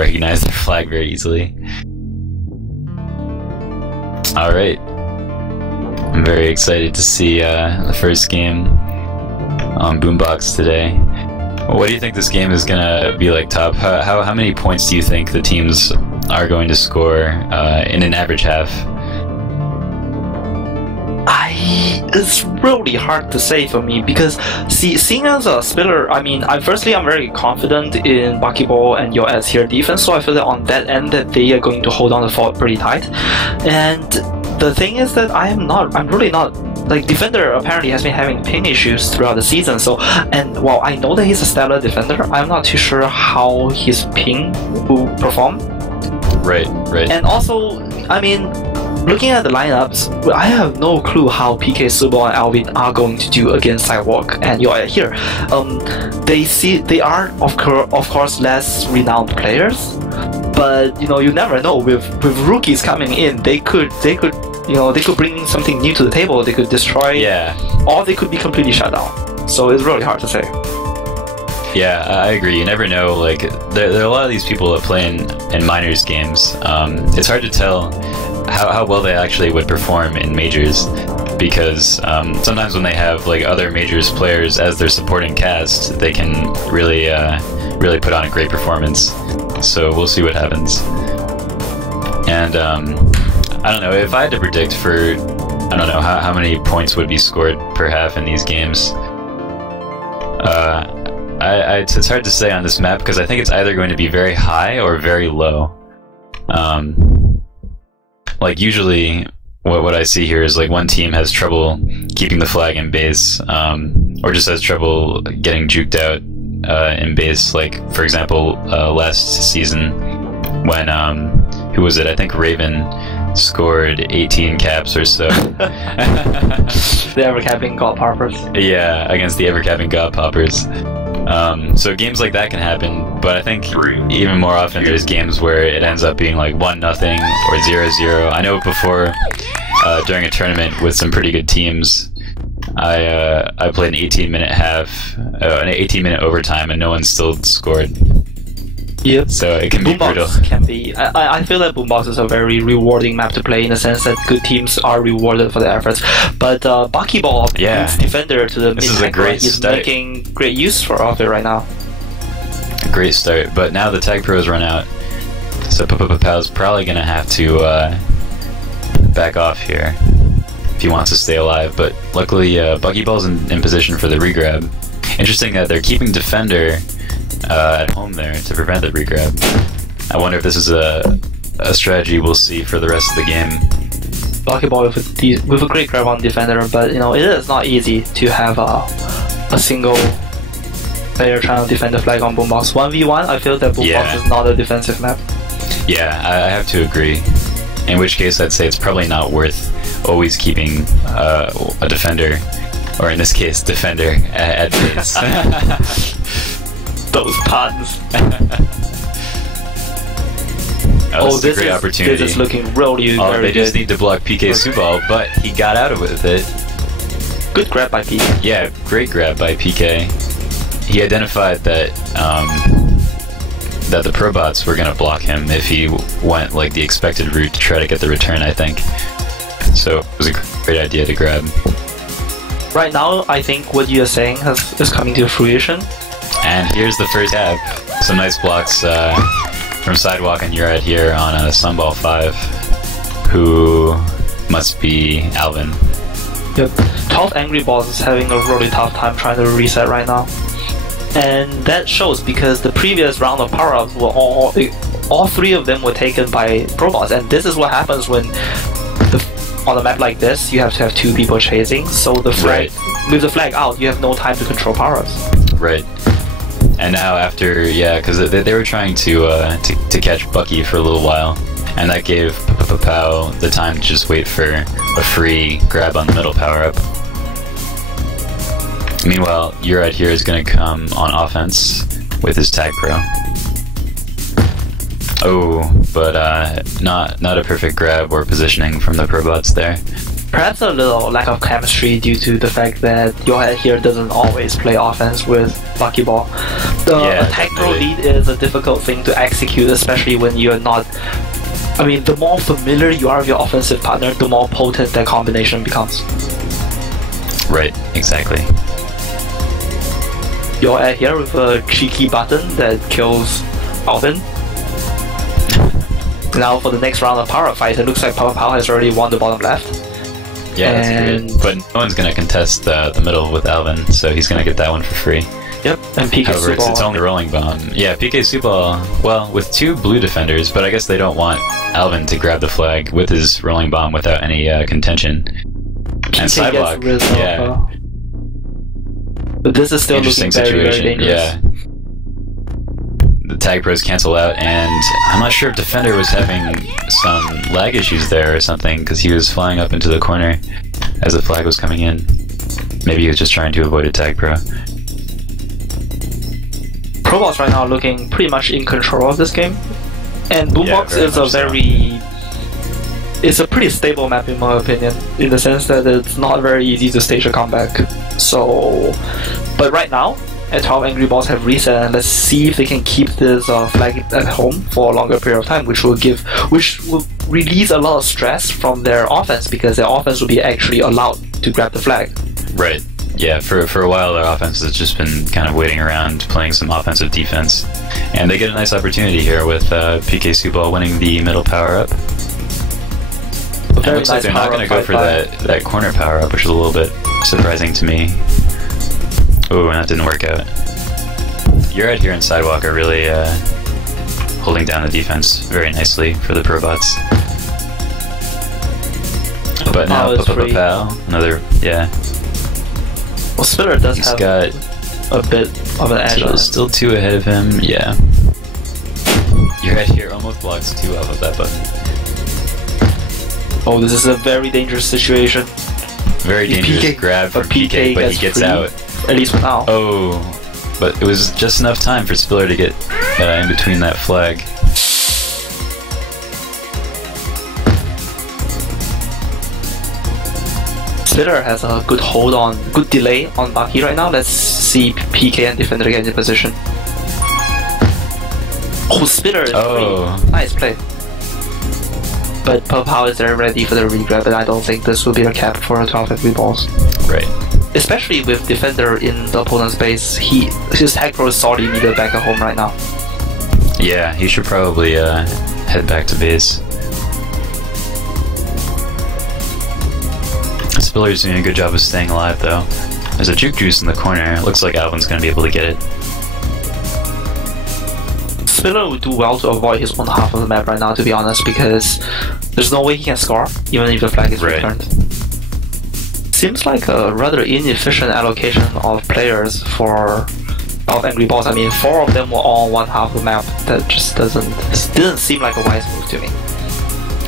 recognize their flag very easily. Alright. I'm very excited to see the first game on Boombox today. What do you think this game is gonna be like, Top? How many points do you think the teams are going to score in an average half? It's really hard to say for me because seeing as a spiller, I mean, I'm very confident in Buckyball and your S here defense, so I feel that on that end that they are going to hold on the fort pretty tight. And the thing is that I'm really not, like, defender apparently has been having ping issues throughout the season, so, and while I know that he's a stellar defender, I'm not too sure how his ping will perform. Right. And also, I mean, looking at the lineups, I have no clue how PK, Subal, and Alvin are going to do against SIDEWALK and Yoya here. They are of course less renowned players, but you never know. With rookies coming in, they could bring something new to the table. They could destroy, or they could be completely shut down. So it's really hard to say. Yeah, I agree. You never know. Like, there are a lot of these people that play in minors games. It's hard to tell how well they actually would perform in majors, because sometimes when they have like other majors players as their supporting cast, they can really put on a great performance. So we'll see what happens. And I don't know, if I had to predict for, I don't know how many points would be scored per half in these games. It's hard to say on this map because I think it's either going to be very high or very low. Like, usually what I see here is like one team has trouble keeping the flag in base, or just has trouble getting juked out in base. Like, for example, last season when who was it? I think Raven scored 18 caps or so. The ever-capping God Poppers. Yeah, against the ever-capping God Poppers. So games like that can happen, but I think even more often there's games where it ends up being like 1-0 or 0-0. I know before, during a tournament with some pretty good teams, I played an 18-minute half, an 18-minute overtime, and no one still scored. Yep. So it can be brutal. Can be. I feel that Boombox is a very rewarding map to play in the sense that good teams are rewarded for their efforts. But Buckyball, defender to the mid-tank, is making great use of it right now. Great start, but now the TAGPRO's run out, so PPPPOW's probably gonna have to back off here if he wants to stay alive. But luckily, Buckyball's in position for the regrab. Interesting that they're keeping defender at home there to prevent the regrab. I wonder if this is a strategy we'll see for the rest of the game. Buckyball with a great grab on defender, but it is not easy to have a single player trying to defend the flag on Boombox. 1v1, I feel that Boombox is not a defensive map. Yeah, I have to agree. In which case, I'd say it's probably not worth always keeping a defender, or in this case, defender at base. Those puns. This is a great opportunity. This is looking really very they just need to block PK Subal, but he got out of it with it. Good grab by PK. Yeah, great grab by PK. He identified that that the ProBots were going to block him if he went like the expected route to try to get the return, I think. So it was a great idea to grab. Right now, I think what you're saying is coming to fruition. And here's the first tab. Some nice blocks from SIDEWALK and Urad here on a Sunball 5, who must be Alvin. Yep. 12 Angry Balls is having a really tough time trying to reset right now. And that shows because the previous round of power-ups were all three of them were taken by ProBots, and this is what happens when on a map like this you have to have two people chasing, so the flag, with the flag out, you have no time to control power-ups. Right. And now after, because they were trying to catch Bucky for a little while, and that gave PPPPOW the time to just wait for a free grab on the middle power-up. Meanwhile, Urad here is going to come on offense with his TAGPRO. Oh, but not a perfect grab or positioning from the ProBots there. perhaps a little lack of chemistry due to the fact that your head here doesn't always play offense with Buckyball. The TAGPRO lead is a difficult thing to execute, especially when you're not. I mean, the more familiar you are with your offensive partner, the more potent that combination becomes. Right, exactly. You're at here with a cheeky button that kills Alvin. Now for the next round of power fight, it looks like PPPPOW has already won the bottom left. Yeah, that's great. But no one's gonna contest the middle with Alvin, so he's gonna get that one for free. Yep, and PK However, it's only rolling bomb. Yeah, PK Subal, well, with 2 blue defenders, but I guess they don't want Alvin to grab the flag with his rolling bomb without any contention. PK and SIDEWALK, yeah. But this is still looking very, very dangerous. Yeah. The TAGPROs cancel out, and I'm not sure if Defender was having some lag issues there or something, because he was flying up into the corner as the flag was coming in. Maybe he was just trying to avoid a TAGPRO. ProBots right now looking pretty much in control of this game, and Boombox is a very... It's a pretty stable map in my opinion, in the sense that it's not very easy to stage a comeback. So, but right now, at 12 Angry Balls have reset, and let's see if they can keep this flag at home for a longer period of time, which will release a lot of stress from their offense, because their offense will be actually allowed to grab the flag. Right. Yeah, for a while their offense has just been kind of waiting around, playing some offensive defense. And they get a nice opportunity here with PK Subal winning the middle power-up. And it looks like they're not going to go for that corner power-up, which is a little bit surprising to me. Ooh, and that didn't work out. Your Ed here and SIDEWALK are really holding down the defense very nicely for the ProBots. But now PPPPOW, another, yeah. Well, Spitter does have got a bit of an edge on him. Still 2 ahead of him, yeah. Your Ed here almost blocks 2 off of that button. Oh, this is a very dangerous situation. Very dangerous grab for PK, but he gets out. At least for now. Oh, but it was just enough time for Spiller to get in between that flag. Spitter has a good hold on, good delay on Bucky right now. Let's see PK and Defender get into position. Oh, Spitter is free. Nice play. But PPPPOW is there ready for the regrab, but I don't think this will be the cap for 12 Angry Balls. Right. Especially with Defender in the opponent's base, his TAGPRO is sorely needed back at home right now. Yeah, he should probably head back to base. Spiller's doing a good job of staying alive though. There's a juke juice in the corner. It looks like Alvin's going to be able to get it. Spiller would do well to avoid his own half of the map right now, to be honest, because there's no way he can score, even if the flag is returned. Seems like a rather inefficient allocation of players for 12 Angry Balls. I mean, 4 of them were all on one half of the map. That just didn't seem like a wise move to me.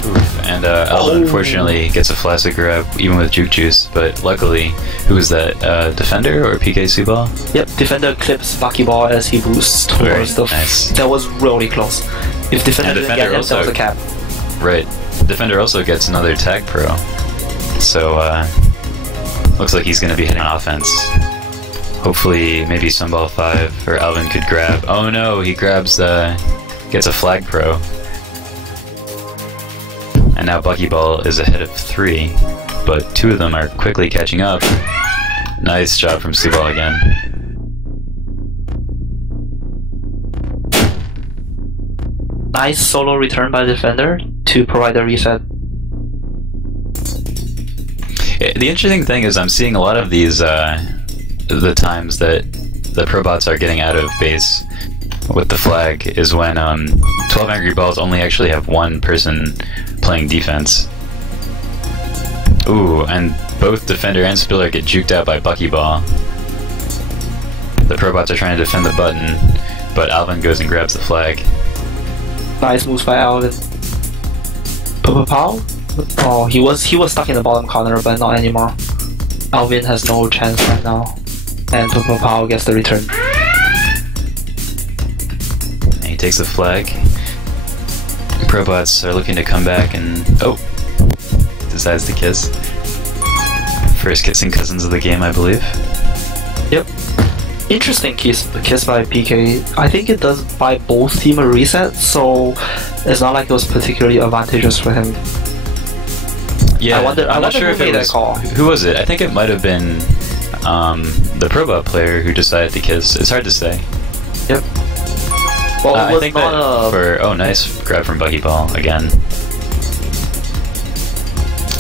Oof. And Alvin unfortunately gets a flaccid grab even with juke juice, but luckily, who was that? Defender or PK Subal? Yep, Defender clips Buckyball as he boosts towards the nice. That was really close. If Defender didn't get him, that was a cap. Right. Defender also gets another TAGPRO. So, looks like he's going to be hitting offense. Hopefully, maybe Sunball 5 or Alvin could grab. Oh no, he grabs gets a flag pro. And now Buckyball is ahead of 3, but 2 of them are quickly catching up. Nice job from Subal again. Nice solo return by Defender to provide a reset. The interesting thing is I'm seeing a lot of these, the times that the ProBots are getting out of base with the flag is when 12 Angry Balls only actually have 1 person playing defense. Ooh, and both Defender and Spiller get juked out by Buckyball. The ProBots are trying to defend the button, but Alvin goes and grabs the flag. Nice moves by Alvin. PPPPOW? Oh, he was stuck in the bottom corner, but not anymore. Alvin has no chance right now, and PPPPOW gets the return. And he takes the flag. ProBots are looking to come back and decides to kiss. first kissing cousins of the game, I believe. Yep. Interesting kiss by PK. I think it does buy both team a reset, so it's not like it was particularly advantageous for him. Yeah, I'm not sure if it was call. Who was it? I think it might have been the ProBot player who decided to kiss. It's hard to say. Yep. Well, I think that for nice grab from Buckyball again.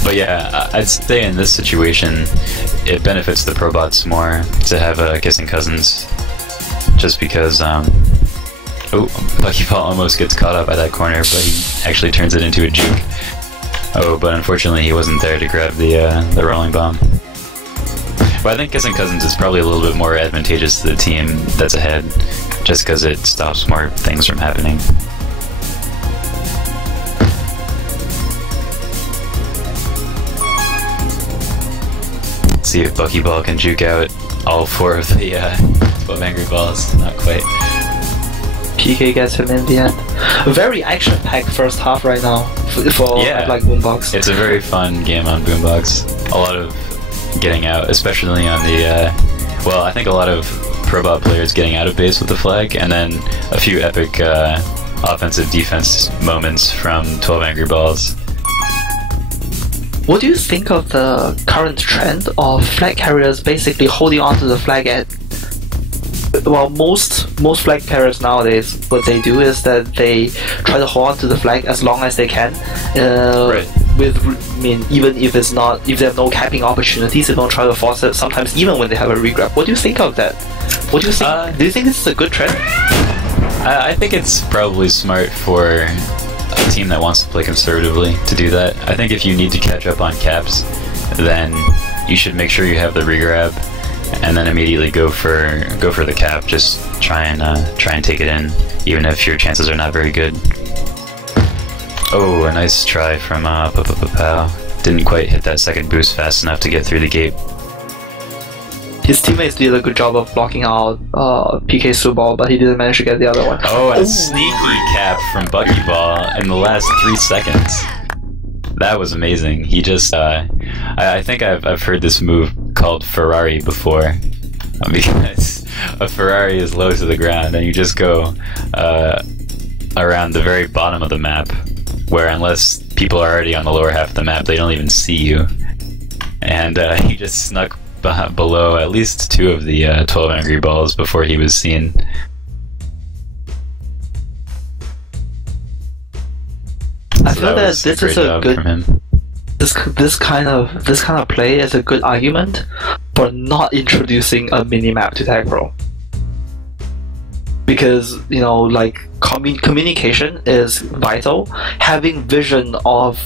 But yeah, I'd say in this situation, it benefits the ProBots more to have kissing cousins, just because. Buckyball almost gets caught up by that corner, but he actually turns it into a juke. Oh, but unfortunately he wasn't there to grab the rolling bomb. But I think kissing cousins is probably a little bit more advantageous to the team that's ahead, just because it stops more things from happening. Let's see if Buckyball can juke out all 4 of the 12 angry balls. Not quite. PK gets him in the end. A very action-packed first half right now for like Boombox. It's a very fun game on Boombox. A lot of getting out, especially on the I think a lot of ProBot players getting out of base with the flag, and then a few epic offensive defense moments from 12 angry balls. What do you think of the current trend of flag carriers basically holding onto the flag at... Well, most flag carriers nowadays, what they do is that they try to hold on to the flag as long as they can. Right. Even if they have no capping opportunities, they don't try to force it. Sometimes, even when they have a regrab. What do you think of that? What do you think? Do you think this is a good trend? I think it's probably smart for a team that wants to play conservatively to do that. I think if you need to catch up on caps, then you should make sure you have the regrab, and then immediately go for the cap. Just try and take it in, even if your chances are not very good. Oh, a nice try from PPPPOW. Didn't quite hit that second boost fast enough to get through the gate. His teammates did a good job of blocking out PK Subal, but he didn't manage to get the other one. Oh, and a sneaky cap from Buckyball in the last 3 seconds. That was amazing. He just, I think I've heard this move called Ferrari before, because a Ferrari is low to the ground, and you just go around the very bottom of the map, where unless people are already on the lower half of the map, they don't even see you. And he just snuck below at least 2 of the 12 angry balls before he was seen. I feel that this is a good. This kind of play is a good argument for not introducing a minimap to TAGPRO, because like communication is vital. Having vision of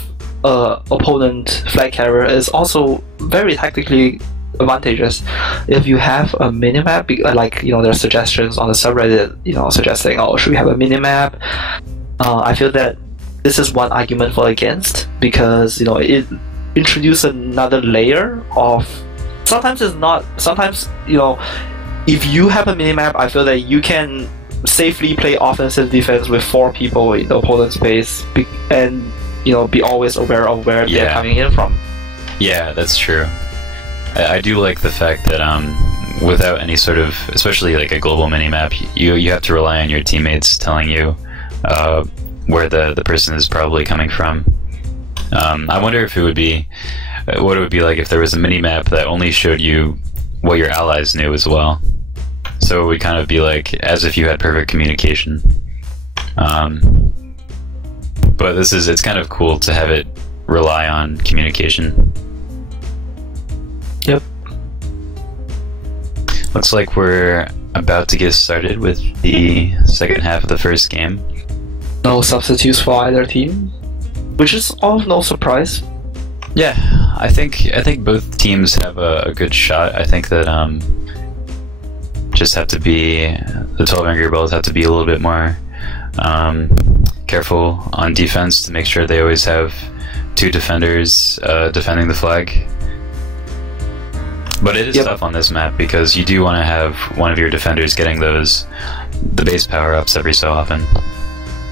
opponent flag carrier is also very tactically advantageous. If you have a minimap, like there are suggestions on the subreddit, suggesting, oh, should we have a minimap? I feel that this is one argument for against, because it introduces another layer of. Sometimes it's not. Sometimes if you have a minimap, I feel that you can safely play offensive defense with 4 people in the opponent's base, and be always aware of where they're coming in from. Yeah, that's true. I do like the fact that without any sort of, especially like a global minimap, you have to rely on your teammates telling you where the person is probably coming from. I wonder if what it would be like if there was a minimap that only showed you what your allies knew as well. So it would kind of be like as if you had perfect communication. But it's kind of cool to have it rely on communication. Yep. Looks like we're about to get started with the second half of the first game. No substitutes for either team, which is all no surprise. Yeah, I think both teams have a good shot. I think that just have to be, the 12 angry balls have to be a little bit more careful on defense to make sure they always have 2 defenders defending the flag. But it is tough on this map, because you do want to have one of your defenders getting the base power-ups every so often.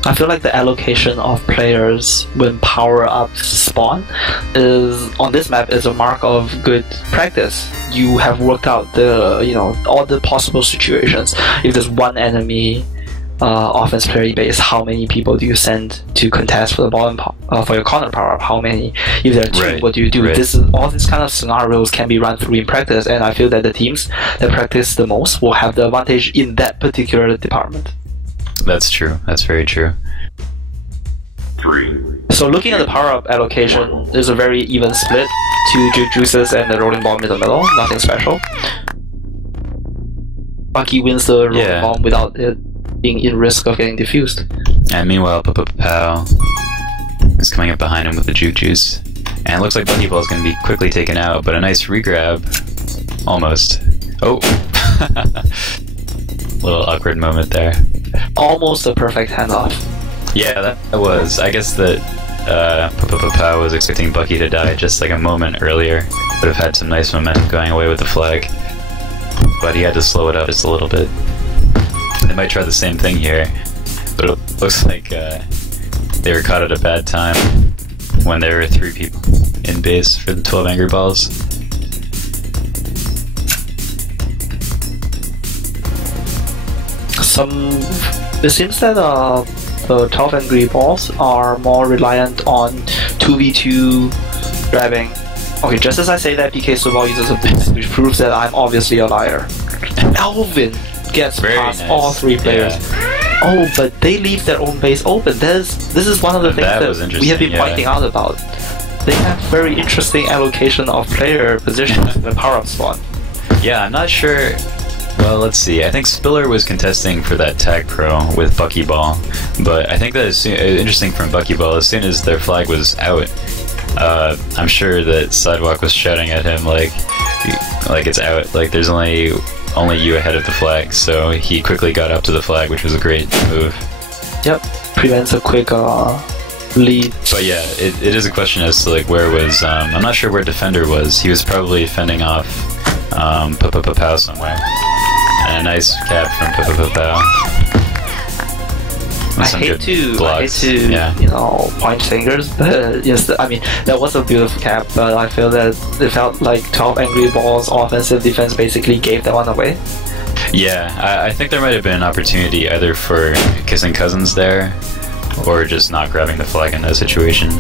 I feel like the allocation of players when power-ups spawn is on this map is a mark of good practice. You have worked out the all the possible situations. If there's one enemy offense player in base, how many people do you send to contest for the bottom for your corner power-up? How many? If there are two, what do you do? All these kind of scenarios can be run through in practice, and I feel that the teams that practice the most will have the advantage in that particular department. That's true. That's very true. So looking at the power-up allocation, there's a very even split. 2 juke juices and the rolling bomb in the middle. Nothing special. Bucky wins the rolling bomb without it being in risk of getting diffused. And meanwhile, PPPPOW is coming up behind him with the juke juice. And it looks like Bucky Ball is going to be quickly taken out, but a nice regrab. Almost. Oh! Little awkward moment there. Almost a perfect handoff. Yeah, that was. I guess that PPPPOW was expecting Bucky to die just like a moment earlier. Would have had some nice momentum going away with the flag. But he had to slow it up just a little bit. They might try the same thing here, but it looks like they were caught at a bad time when there were 3 people in base for the 12 Angry Balls. It seems that the 12 Angry Balls are more reliant on 2v2 grabbing. Okay, just as I say that, PK Sobal uses a blitz, which proves that I'm obviously a liar. Alvin gets past all 3 players. Yeah. Oh, but they leave their own base open. This is one of the things that we have been pointing out about. They have very interesting allocation of player positions in the power-up spawn. Yeah, I'm not sure. Well, let's see. I think Spiller was contesting for that TAGPRO with Bucky Ball, but I think that is interesting from Bucky Ball. As soon as their flag was out, I'm sure that SIDEWALK was shouting at him like it's out. Like there's only you ahead of the flag. So he quickly got up to the flag, which was a great move. Yep, prevents a quick lead. But yeah, it is a question as to like where was I'm not sure where Defender was. He was probably fending off PPPPOW somewhere. And a nice cap from PPPPOW. I hate to point fingers, but yes, I mean that was a beautiful cap. But I feel that it felt like 12 Angry Balls offensive defense basically gave that one away. Yeah, I think there might have been an opportunity either for kissing cousins there, or just not grabbing the flag in that situation,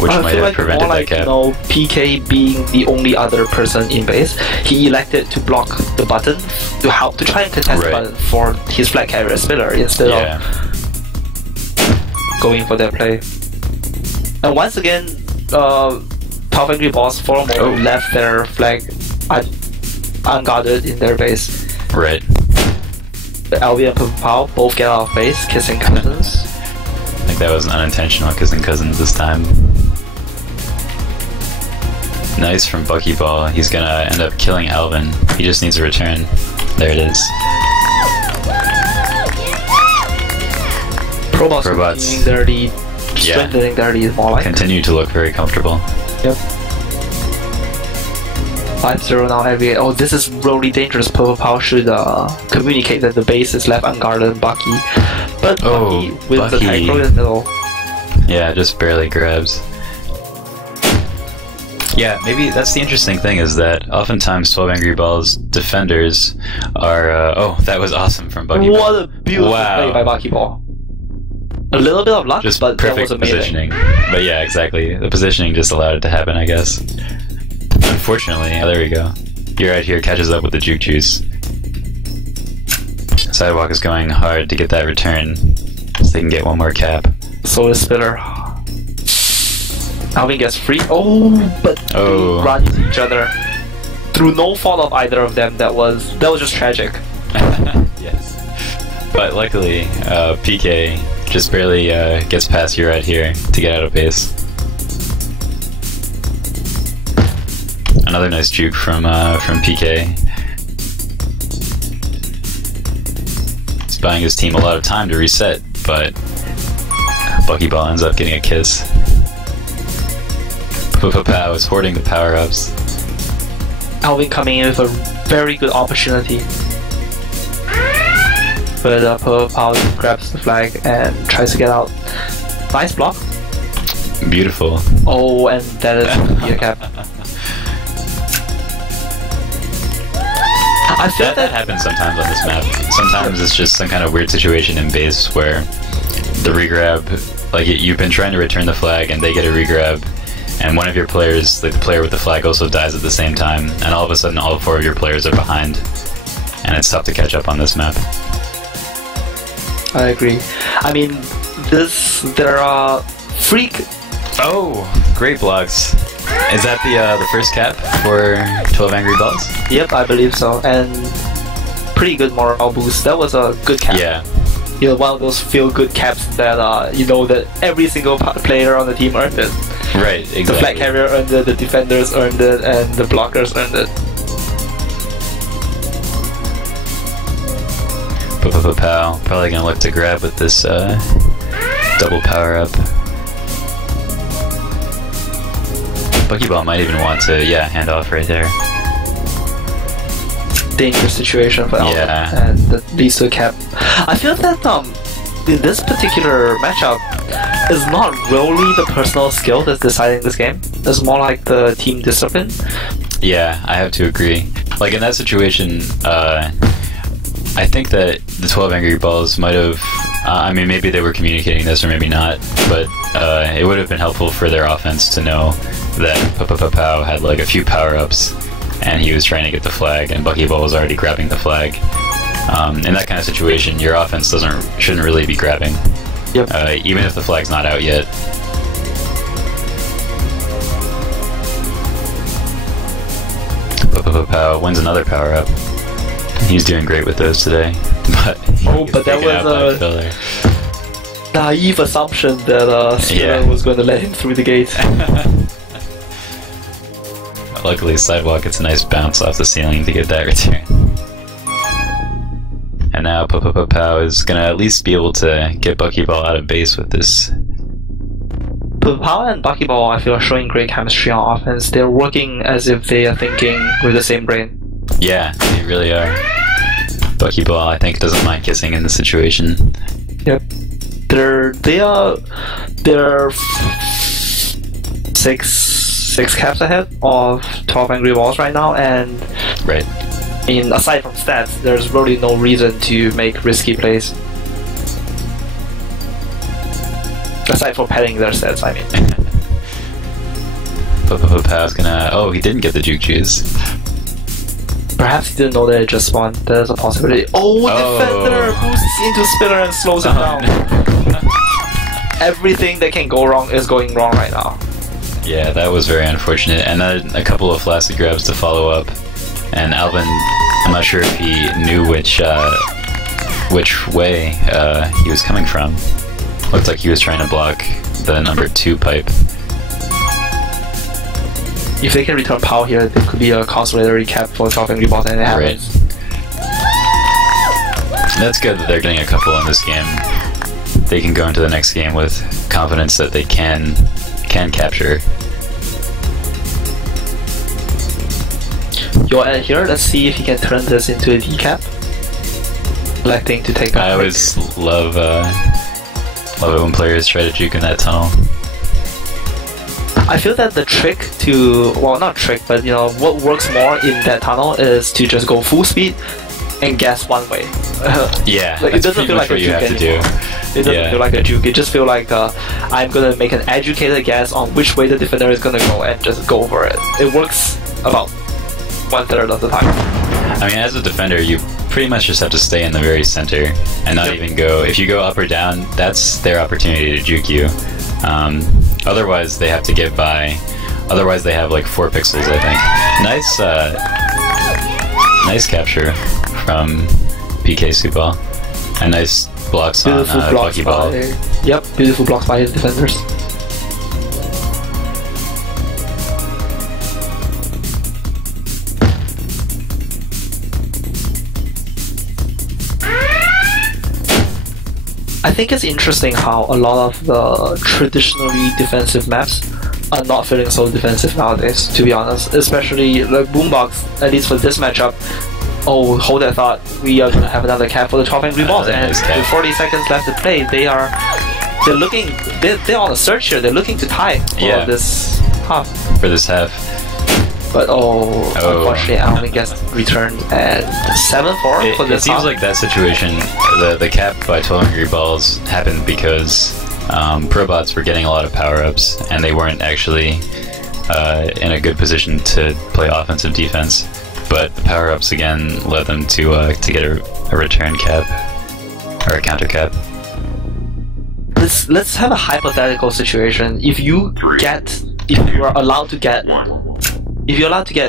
which might have prevented that cap. PK being the only other person in base, he elected to block the button to try and contest the button for his flag carrier Spiller instead of going for that play. And once again, 12 Angry Balls formal left their flag unguarded in their base. Right. The LV and PPPPOW both get out of base, kissing cousins. I think that was an unintentional kissing cousins this time. Nice from Bucky Ball. He's gonna end up killing Alvin. He just needs a return. There it is. ProBots doing their lead, strengthening their lead more like. Continue to look very comfortable. Yep. 5-0 now every. Oh, this is really dangerous. PPPPOW should communicate that the base is left unguarded. Bucky, but Bucky with the TAGPRO in the middle. Yeah, just barely grabs. Yeah, maybe that's the interesting thing is that oftentimes 12 Angry Balls defenders are. Oh, that was awesome from Bucky Ball. What a beautiful play by Bucky Ball. A little bit of luck, just but perfect that was amazing. Positioning. But yeah, exactly. The positioning just allowed it to happen, I guess. Unfortunately, there we go. You're right here, catches up with the juke juice. SIDEWALK is going hard to get that return, so they can get one more cap. So is Spiller. Alvin gets free. Oh, but they run into each other through no fault of either of them. That was just tragic. Yes. But luckily, PK just barely gets past you right here to get out of base. Another nice juke from PK. He's buying his team a lot of time to reset, but Bucky Ball ends up getting a kiss. PPPPOW is hoarding the power-ups. Alvin coming in with a very good opportunity. but PPPOW grabs the flag and tries to get out. Nice block. Beautiful. Oh, and that is the cap. I feel that happens sometimes on this map. Sometimes it's just some kind of weird situation in base where the regrab, like you've been trying to return the flag and they get a regrab, and one of your players, like the player with the flag, also dies at the same time, and all of a sudden all 4 of your players are behind, and it's tough to catch up on this map. I agree. I mean, there are freak. Oh, great blocks. Is that the first cap for 12 Angry Balls? Yep, I believe so. And pretty good morale boost. That was a good cap. Yeah. You know, one of those feel-good caps that you know that every single player on the team earned it. Right, exactly. The flag carrier earned it, the defenders earned it, and the blockers earned it. PPPPOW probably gonna look to grab with this double power up. Buckyball might even want to, hand off right there. Dangerous situation for Alvin, and that leads to a cap. I feel that in this particular matchup, it's not really the personal skill that's deciding this game. It's more like the team discipline. Yeah, I have to agree. Like in that situation, I think that the 12 Angry Balls might have, I mean, maybe they were communicating this or maybe not, but it would have been helpful for their offense to know that PPPPOW had like a few power-ups and he was trying to get the flag and Buckyball was already grabbing the flag. In that kind of situation, your offense shouldn't really be grabbing. Yep. Even if the flag's not out yet. PPPPOW wins another power-up. He's doing great with those today. But that was a naive assumption that Spiller was going to let him through the gate. Luckily, SIDEWALK gets a nice bounce off the ceiling to get that return. And now PPPPOW is going to at least be able to get Buckyball out of base with this. PPPPOW and Buckyball, I feel, are showing great chemistry on offense. They're working as if they are thinking with the same brain. Yeah, they really are. Buckyball, I think, doesn't mind kissing in the situation. Yep. They're six caps ahead of 12 Angry Balls right now, and right. I mean, aside from stats, there's really no reason to make risky plays. Aside from padding their stats, I mean. PPPPOW's gonna... Oh, he didn't get the juke juice. Perhaps he didn't know that it just spawned. There's a possibility. Oh, Defender boosts into Spiller and slows him down. Everything that can go wrong is going wrong right now. Yeah, that was very unfortunate. And then a couple of flashy grabs to follow up. And Alvin, I'm not sure if he knew which way he was coming from. Looked like he was trying to block the number 2 pipe. If they can return POW here, there could be a consolatory cap for 12 Angry Balls, and it happens. Right. That's good that they're getting a couple in this game. They can go into the next game with confidence that they can capture. You're at here, let's see if he can turn this into a decap. Electing to take a I always love it when players try to juke in that tunnel. I feel that the trick to, well, not trick, but you know, what works more in that tunnel is to just go full speed and gas one way. Yeah, like, it doesn't feel like a juke anymore. It doesn't feel like a juke. It just feels like I'm gonna make an educated guess on which way the defender is gonna go and just go for it. It works about 1/3 of the time. I mean, as a defender, you pretty much just have to stay in the very center and not even go. If you go up or down, that's their opportunity to juke you. Otherwise, they have to get by. Otherwise, they have like 4 pixels, I think. Nice capture from PK Subal. And nice blocks on Buckyball. Yep, beautiful blocks by his defenders. I think it's interesting how a lot of the traditionally defensive maps are not feeling so defensive nowadays, to be honest. Especially like Boombox, at least for this matchup, Oh, hold that thought. We are gonna have another cap for the 12 Angry Balls, and nice cap. with 40 seconds left to play, they're on a search here. They're looking to tie for this half. For this half. But unfortunately, I only gets returned at 7-4 for this. It seems like that situation, the cap by 12 Angry Balls happened because ProBots were getting a lot of power-ups, and they weren't actually in a good position to play offensive defense. But the power-ups again led them to get a return cap or a counter cap. Let's have a hypothetical situation. If you're allowed to get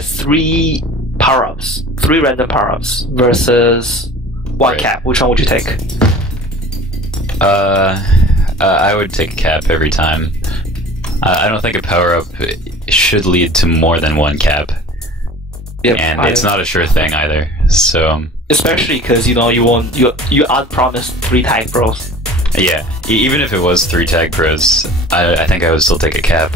3 power-ups, 3 random power-ups versus 1 cap, which one would you take? I would take a cap every time. I don't think a power-up should lead to more than 1 cap. Yep, and it's not a sure thing either. So especially because you aren't promised 3 TAGPROs. Yeah, even if it was 3 TAGPROs, I think I would still take a cap.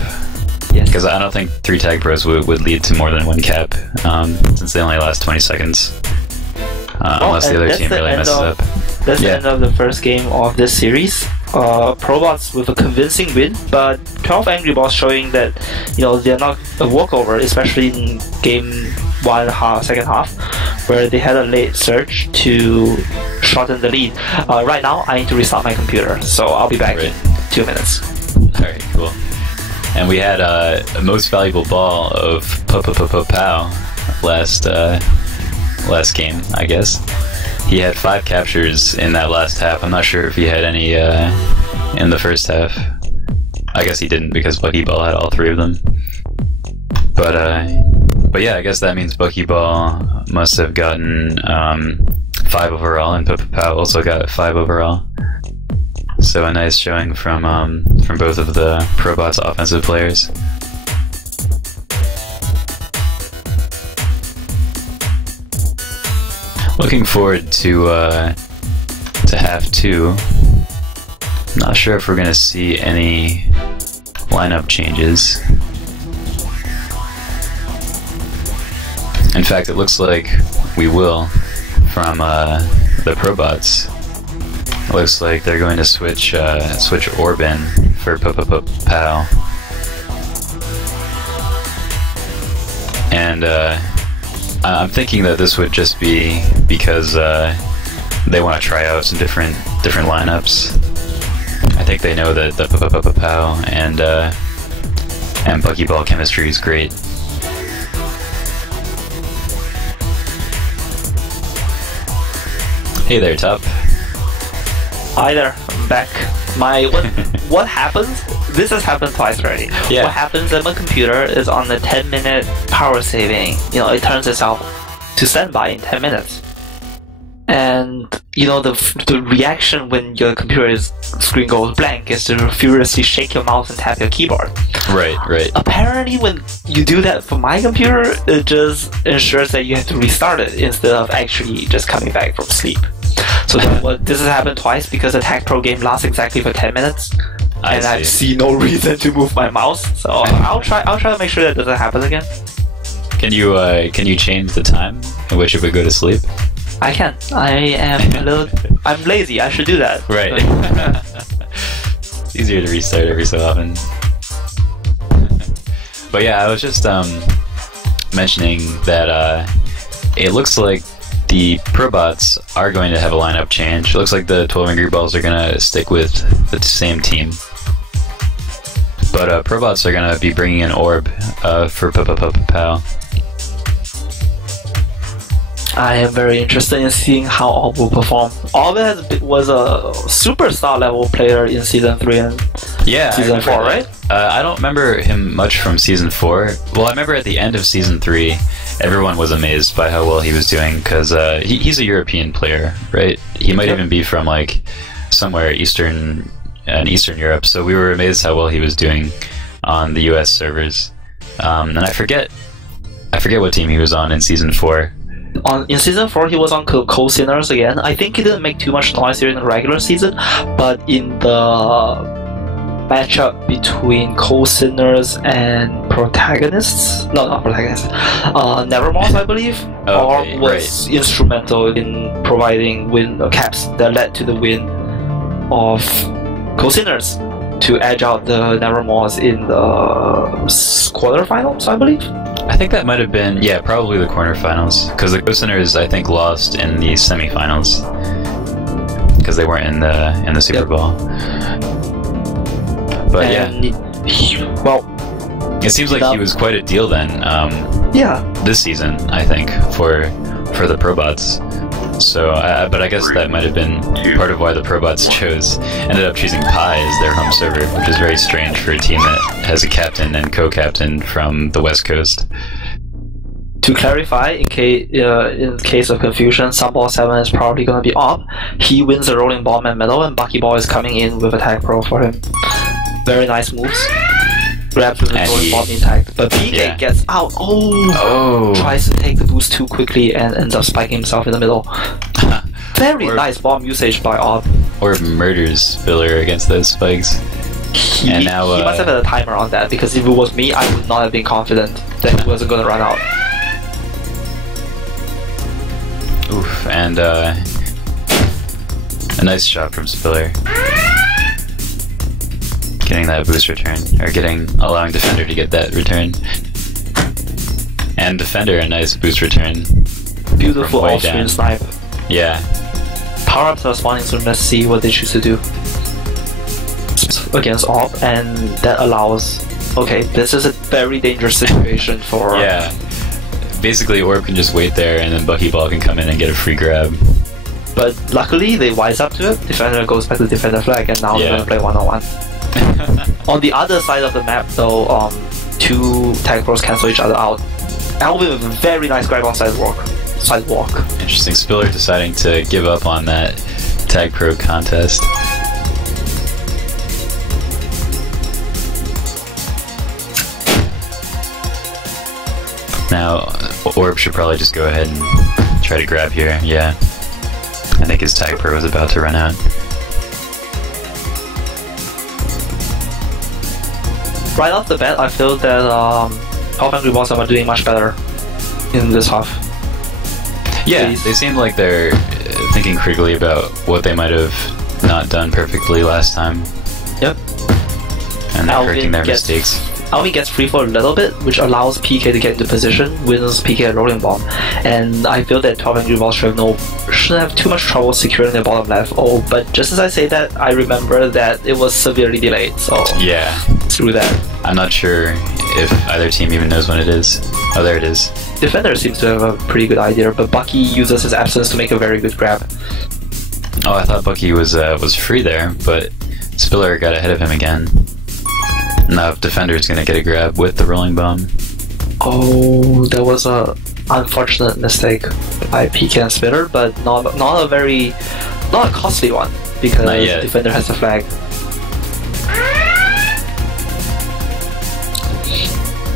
Yes. Because I don't think 3 TAGPROs would lead to more than 1 cap, since they only last 20 seconds. Unless the other team really messes up. That's the end of the first game of this series. ProBots with a convincing win, but 12 Angry Balls showing that they're not a walkover, especially in game 1.5, second half, where they had a late surge to shorten the lead. Right now, I need to restart my computer, so I'll be back in 2 minutes. Alright, cool. And we had a most valuable ball of PPPPOW last game, I guess. He had 5 captures in that last half. I'm not sure if he had any in the first half. I guess he didn't because Buckyball had all 3 of them. But yeah, I guess that means Buckyball must have gotten 5 overall, and PPPOW also got 5 overall. So a nice showing from both of the ProBots offensive players. Looking forward to half 2. Not sure if we're gonna see any lineup changes. In fact, it looks like we will from the ProBots. It looks like they're going to switch Orban for PPPPOW. And I'm thinking that this would just be because they want to try out some different lineups. I think they know that the PPPPOW and Buckyball chemistry is great. Hey there, Top. Hi there, I'm back. What happens? This has happened twice already. Yeah. What happens if my computer is on the 10-minute power saving? It turns itself to standby in 10 minutes. And the reaction when your computer's screen goes blank is to furiously shake your mouse and tap your keyboard. Right. Apparently, when you do that for my computer, it just ensures that you have to restart it instead of actually just coming back from sleep. So this has happened twice because the TAGPRO game lasts exactly for 10 minutes. I see no reason to move my mouse, so I'll try to make sure that doesn't happen again. Can you change the time in which it would go to sleep? I can. I'm lazy. I should do that. Right. It's easier to restart every so often. But yeah, I was just mentioning that it looks like the ProBots are going to have a lineup change. It looks like the 12 Angry Balls are going to stick with the same team. But ProBots are going to be bringing in Orb for PPPPOW. I am very interested in seeing how Orb will perform. Orb was a superstar level player in Season 3 and Season 4, right? I don't remember him much from Season 4. Well, I remember at the end of Season 3, everyone was amazed by how well he was doing, because he's a European player, right? He might even be from like somewhere in Eastern Europe, so we were amazed how well he was doing on the US servers. And I forget what team he was on in Season 4. In Season 4, he was on Cold Sinners again. I think he didn't make too much noise during the regular season, but in the matchup between Cold Sinners and Protagonists, no, not Protagonists, Nevermoth, I believe, Orb was instrumental in providing win caps that led to the win of Co-Sinners to edge out the Nevermores in the quarterfinals, I believe. I think that might have been, yeah, probably the quarterfinals, because the Co-Sinners I think lost in the semifinals because they weren't in the Super Bowl. But it seems like he was quite a deal then. This season, I think, for the ProBots. So, but I guess that might have been part of why the ProBots ended up choosing Pi as their home server, which is very strange for a team that has a captain and co-captain from the West Coast. To clarify, in case of confusion, Sunball 7 is probably going to be up. He wins the rolling bomb and middle, and Buckyball is coming in with a TAGPRO for him. Very nice moves. Grabs with the rolling bomb intact. But PK gets out. Tries to take the boost too quickly and ends up spiking himself in the middle. Very nice bomb usage by Ob. Or murders Spiller against those spikes. He must have had a timer on that, because if it was me, I would not have been confident that he wasn't going to run out. Oof, and a nice shot from Spiller. Getting that boost return, or allowing Defender to get that return. And Defender, a nice boost return. Beautiful off-screen snipe. Yeah. Power-ups are responding, so let's see what they choose to do against Op, and that allows... Okay, this is a very dangerous situation for... Yeah. Basically, Orb can just wait there, and then Buckyball can come in and get a free grab. But luckily, they wise up to it. Defender goes back to Defender flag, and now they're going to play one-on-one. On the other side of the map, though, two TAGPROs cancel each other out. Alvin with a very nice grab on Sidewalk. Interesting. Spiller deciding to give up on that TAGPRO contest. Now, Orb should probably just go ahead and try to grab here. Yeah. I think his TAGPRO was about to run out. Right off the bat, I feel that Alpha and ProBots are doing much better in this half. Yeah, they seem like they're thinking critically about what they might have not done perfectly last time. Yep. And they're correcting their mistakes. Alvin gets free for a little bit, which allows PK to get into position, wins PK at rolling bomb. And I feel that 12 and ProBots shouldn't have too much trouble securing their bottom left. Oh, but just as I say that, I remember that it was severely delayed, so... Yeah. Through that. I'm not sure if either team even knows when it is. Oh, there it is. Defender seems to have a pretty good idea, but Bucky uses his absence to make a very good grab. Oh, I thought Bucky was free there, but Spiller got ahead of him again. Now Defender's gonna get a grab with the rolling bomb. Oh, that was a unfortunate mistake by PK and Spiller, but not a costly one, because Defender has the flag.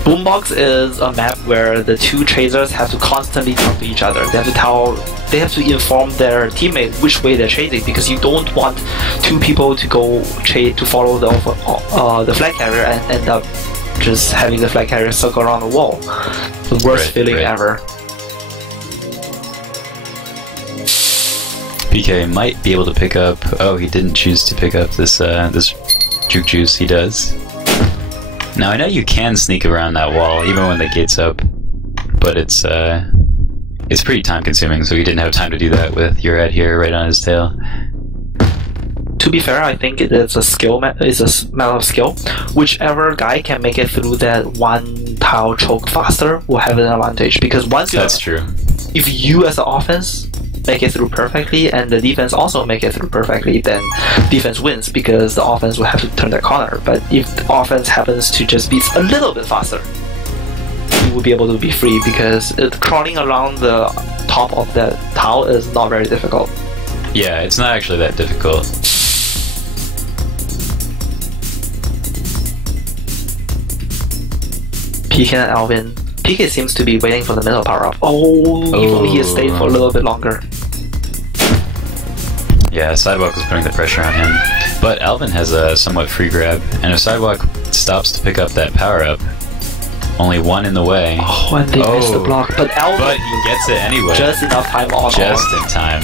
Boombox is a map where the two chasers have to constantly talk to each other. They have to inform their teammate which way they're chasing, because you don't want two people to go to follow the flag carrier and end up just having the flag carrier circle around the wall. The worst feeling ever. PK might be able to pick up. Oh, he didn't choose to pick up this juke juice. He does. Now I know you can sneak around that wall even when the gate's up, but it's pretty time consuming, so he didn't have time to do that with your head here right on his tail. To be fair, I think it's a matter of skill. Whichever guy can make it through that one tile choke faster will have an advantage, because That's true. If you as an offense make it through perfectly and the defense also make it through perfectly, then defense wins, because the offense will have to turn that corner. But if the offense happens to just be a little bit faster, you will be able to be free, because crawling around the top of that tile is not very difficult. Yeah, it's not actually that difficult. PK and Alvin. PK seems to be waiting for the middle power up. Oh, if only he had stayed for a little bit longer. Yeah, Sidewalk was putting the pressure on him. But Alvin has a somewhat free grab, and if Sidewalk stops to pick up that power up, Only one in the way. Oh, and they missed the block. But Alvin... But he gets it anyway. Just enough time on. Just in time.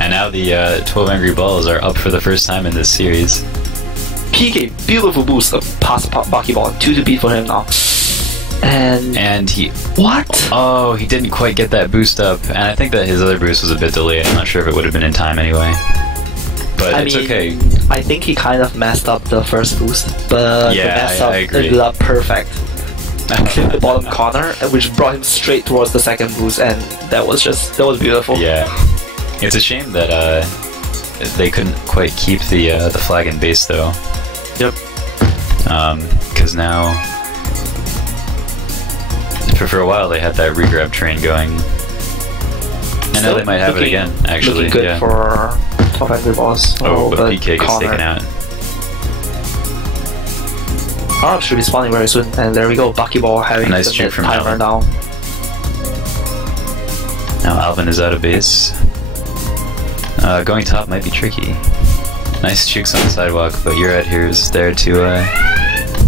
And now the 12 Angry Balls are up for the first time in this series. PK, beautiful boost past Buckyball. 2 to beat for him now. And he... What? Oh, he didn't quite get that boost up. And I think that his other boost was a bit delayed. I'm not sure if it would have been in time anyway. But it's okay. I think he kind of messed up the first boost. But yeah, the mess up ended up perfect. Clipped the bottom corner, which brought him straight towards the second boost. And that was beautiful. Yeah. It's a shame that they couldn't quite keep the flag in base though. Yep. Because now, for a while they had that regrab train going, and now they might have it again. Actually, looking good for 12 Angry Balls. Oh, but PK gets taken out. Arb should be spawning very soon, and there we go. Buckyball having nice the from timer now. Now Alvin is out of base. Going top might be tricky. Nice chooks on the sidewalk, but your out here is there to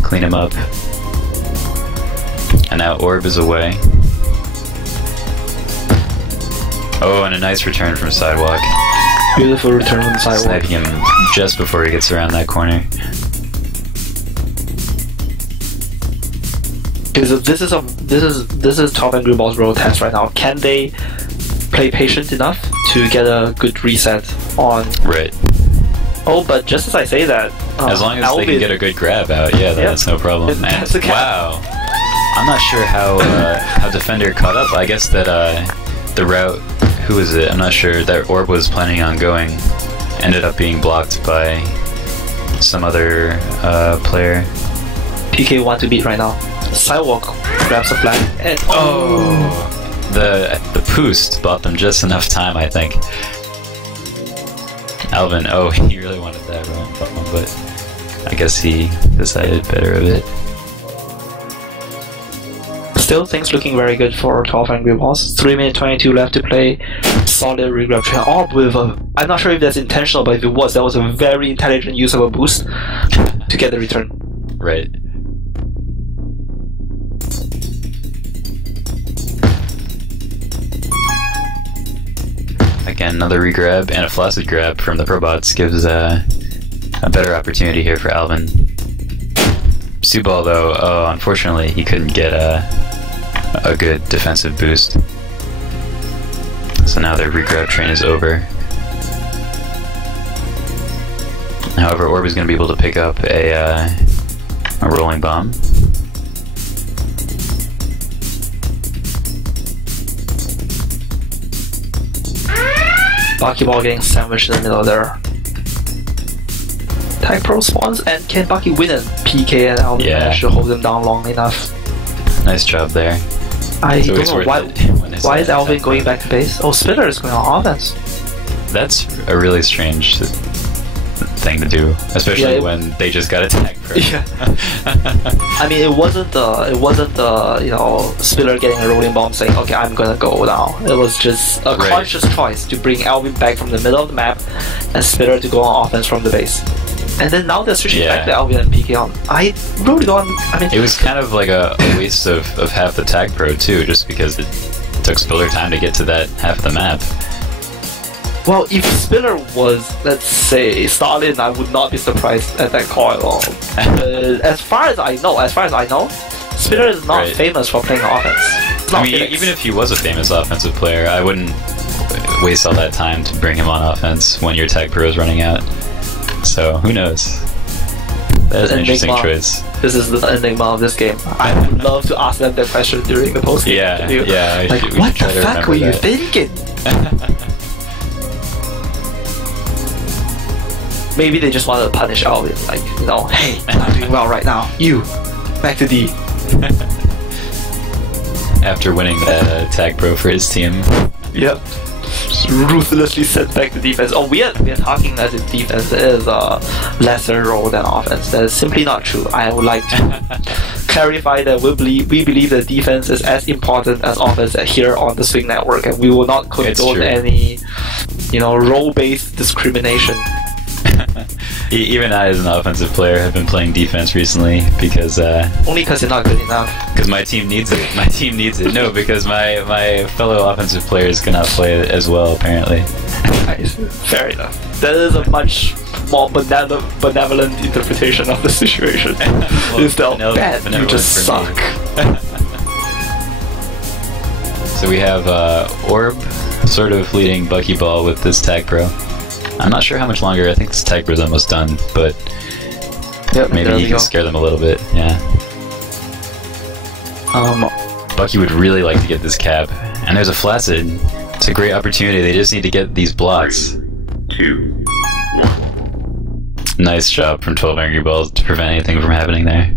clean him up. And now Orb is away. Oh, and a nice return from sidewalk. Beautiful return from the sidewalk. Sniping him just before he gets around that corner. Because this is 12 Angry Balls road test right now. Can they play patient enough to get a good reset on? Right. Oh, but just as I say that, as long as Alvin, they can get a good grab out, yeah, that's no problem. And, wow, I'm not sure how Defender caught up. I guess that the route, who was it? I'm not sure. That Orb was planning on going, ended up being blocked by some other player. PK want to beat right now. Sidewalk grabs the flag and the boost bought them just enough time, I think. Alvin, he really wanted that run, but I guess he decided better of it. Still, things looking very good for 12 Angry Balls. 3 minutes 22 left to play. Solid regrab train. Orb with I'm not sure if that's intentional, but if it was, that was a very intelligent use of a boost to get the return. Right. Again, another regrab and a flaccid grab from the ProBots gives a better opportunity here for Alvin. Subal though, unfortunately he couldn't get a good defensive boost. So now their regrab train is over. However, Orb is going to be able to pick up a rolling bomb. Buckyball getting sandwiched in the middle there. TAGPRO spawns, and can Bucky win it? PK and Alvin managed to hold them down long enough. Nice job there. I don't know why is Alvin going back to base? Oh, Spitter is going on offense. That's a really strange thing to do, especially when they just got attacked. Yeah. I mean, it wasn't Spiller getting a rolling bomb saying, "Okay, I'm gonna go now." It was just a conscious choice to bring Alvin back from the middle of the map and Spiller to go on offense from the base. And then now they're switching back to Alvin and PK on. I really don't. I mean, it was kind of like a waste of half the TAGPRO too, just because it took Spiller time to get to that half of the map. Well, if Spiller was, let's say, Stalin, I would not be surprised at that call at all. As far as I know, Spiller is not famous for playing offense. I mean, even if he was a famous offensive player, I wouldn't waste all that time to bring him on offense when your TAGPRO is running out. So, who knows? That is an interesting choice. This is the enigma of this game. I would love to ask them that question during the post-game interview. Yeah, like, what the fuck were you thinking? Maybe they just wanted to punish Alvin, like, hey, I'm not doing well right now. You, back to D. After winning that TAGPRO for his team. Yep. Just ruthlessly sent back to defense. Oh, we are talking as if defense is a lesser role than offense. That is simply not true. I would like to clarify that we believe that defense is as important as offense here on the Swing Network, and we will not condone any, role-based discrimination. Even I, as an offensive player, have been playing defense recently because Only because you're not good enough. because my team needs it. My team needs it. No, because my fellow offensive players cannot play it as well, apparently. Nice. Fair enough. That is a much more benevolent interpretation of the situation. Well, Instead of bad, you benevolent just for me. suck. So we have Orb sort of leading Buckyball with this TAGPRO. I'm not sure how much longer. I think this TAGPRO is almost done, but Yep, maybe he can scare them a little bit. Yeah. Bucky would really like to get this cap. And there's a Flaccid. It's a great opportunity. They just need to get these blocks. 3, 2, 1. Nice job from 12 Angry Balls to prevent anything from happening there.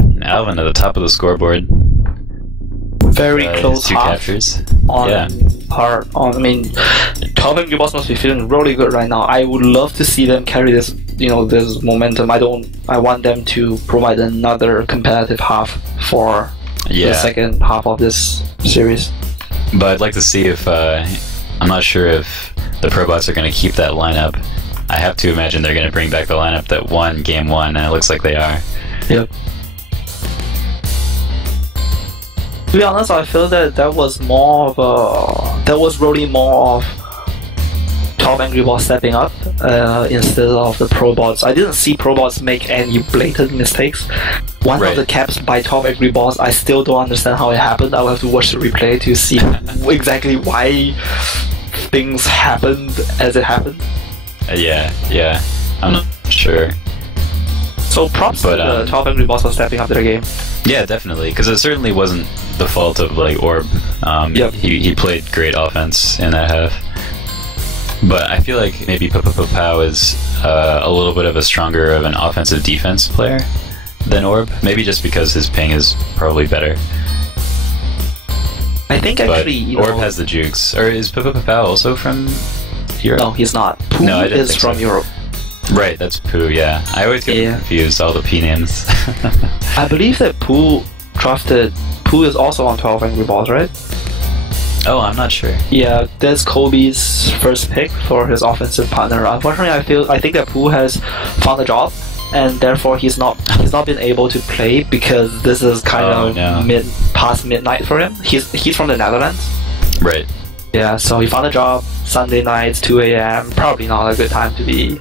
And Alvin at the top of the scoreboard. Very close two half captures. on Yeah. part on. I mean, 12 Angry Balls must be feeling really good right now. I would love to see them carry this, this momentum. I want them to provide another competitive half for the second half of this series. But I'd like to see if I'm not sure if the ProBots are going to keep that lineup. I have to imagine they're going to bring back the lineup that won Game 1, and it looks like they are. Yep. To be honest, I feel that was really more of 12 Angry Balls stepping up instead of the ProBots. I didn't see ProBots make any blatant mistakes. One of the caps by 12 Angry Balls, I still don't understand how it happened. I'll have to watch the replay to see exactly why things happened as it happened. Yeah, I'm not sure. So props to the 12 Angry Balls for stepping up their game. Yeah, definitely, because it certainly wasn't the fault of Orb. He played great offense in that half. But I feel like maybe PPPPOW is a little bit of a stronger of an offensive defense player than Orb. Maybe just because his ping is probably better. I think actually, Orb has the jukes. Or is PPPPOW also from Europe? No, he's not. Pooh is from Europe. Right, that's Pooh, yeah. I always get confused, all the P names. I believe that Pooh is also on 12 Angry Balls, right? Oh, I'm not sure. Yeah, that's Kobe's first pick for his offensive partner. Unfortunately, I think that Pooh has found a job, and therefore he's not been able to play because this is kind of past midnight for him. He's from the Netherlands. Right. Yeah, so he found a job Sunday nights, 2 a.m. Probably not a good time to be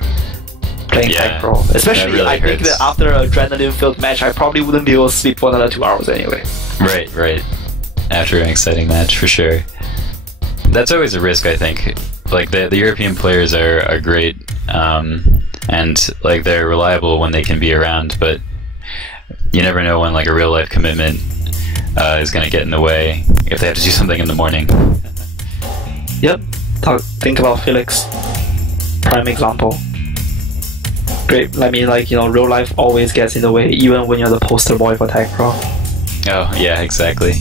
playing TAGPRO. Especially, really I think that after an adrenaline-filled match, I probably wouldn't be able to sleep for another 2 hours anyway. Right. After an exciting match, for sure. That's always a risk, I think. Like, the European players are great, and, they're reliable when they can be around, but you never know when, a real-life commitment is going to get in the way if they have to do something in the morning. Yep. Think about Felix. Prime example. Great. I mean, real life always gets in the way, even when you're the poster boy for TAGPRO. Oh, yeah, exactly.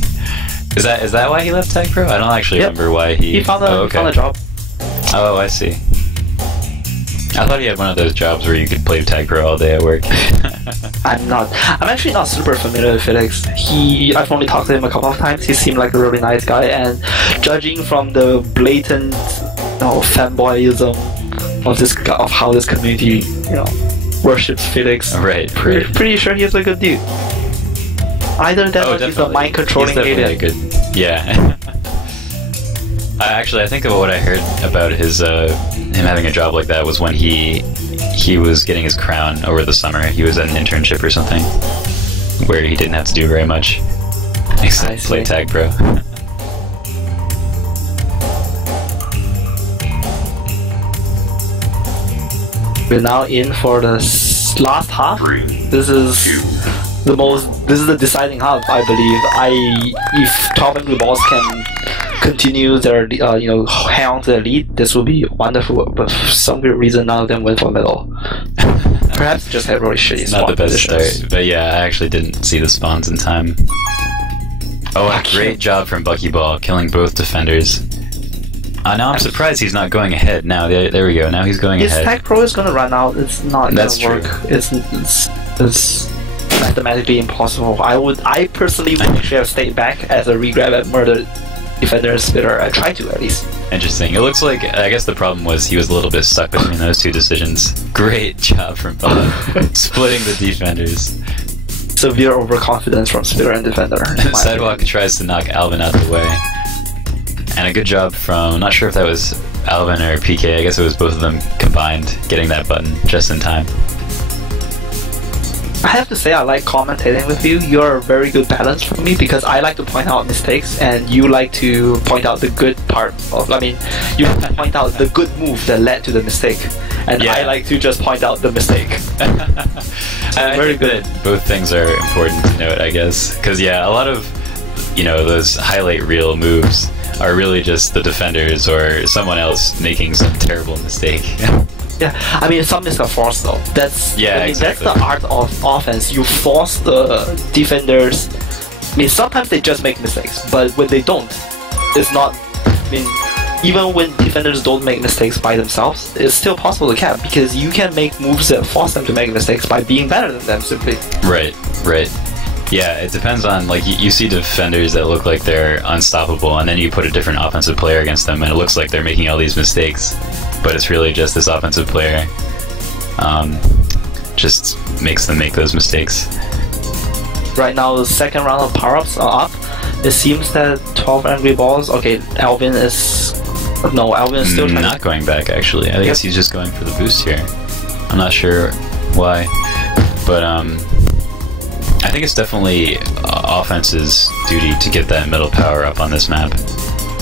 Is that why he left TAGPRO? I don't actually remember why he found a job. Oh, I see. I thought he had one of those jobs where you could play TAGPRO all day at work. I'm actually not super familiar with Felix. I've only talked to him a couple of times. He seemed like a really nice guy, and judging from the blatant fanboyism of how this community worships Felix, right. Pretty sure he's a good dude. Either that or he's a mind-controlling alien. Yeah. I think of what I heard about him having a job like that was when he was getting his crown over the summer. He was at an internship or something where he didn't have to do very much except play TAGPRO. We're now in for the last half. This is the deciding half, I believe. If 12 Angry Balls can continue their hang on to their lead, this will be wonderful. But for some good reason, none of them went for middle. Perhaps just had really shitty spawn Not the best positions. start, but yeah, I actually didn't see the spawns in time. Oh, a great job from Buckyball, killing both defenders. Now I'm surprised he's not going ahead. Now there we go. Now he's going ahead. His TAGPRO is gonna run out. It's not gonna work. It's mathematically impossible. I personally would actually have stayed back as a regrab and murdered defender splitter. I try to, at least. Interesting. It looks like, I guess the problem was he was a little bit stuck between those two decisions. Great job from Bob, splitting the defenders. Severe overconfidence from splitter and defender. Sidewalk tries to knock Alvin out of the way. And a good job from, not sure if that was Alvin or PK, I guess it was both of them combined, getting that button just in time. I have to say I like commentating with you. You're a very good balance for me because I like to point out mistakes and you like to point out the good part of, I mean, you like to point out the good move that led to the mistake. And yeah. I like to just point out the mistake. Very good. Both things are important to note, I guess. Because yeah, a lot of, you know, those highlight reel moves are really just the defenders or someone else making some terrible mistake. Yeah, I mean, some mistakes are forced though. That's, yeah, I mean, exactly. That's the art of offense. You force the defenders. I mean, sometimes they just make mistakes, but when they don't, it's not. I mean, even when defenders don't make mistakes by themselves, it's still possible to cap because you can make moves that force them to make mistakes by being better than them simply. Right, right. Yeah, it depends on, like, you see defenders that look like they're unstoppable, and then you put a different offensive player against them, and it looks like they're making all these mistakes, but it's really just this offensive player just makes them make those mistakes. Right now, the second round of power-ups are up. It seems that 12 angry balls. Okay, Alvin is... No, Alvin is still not going back, actually. I guess he's just going for the boost here. I'm not sure why, but I think it's definitely offense's duty to get that middle power up on this map.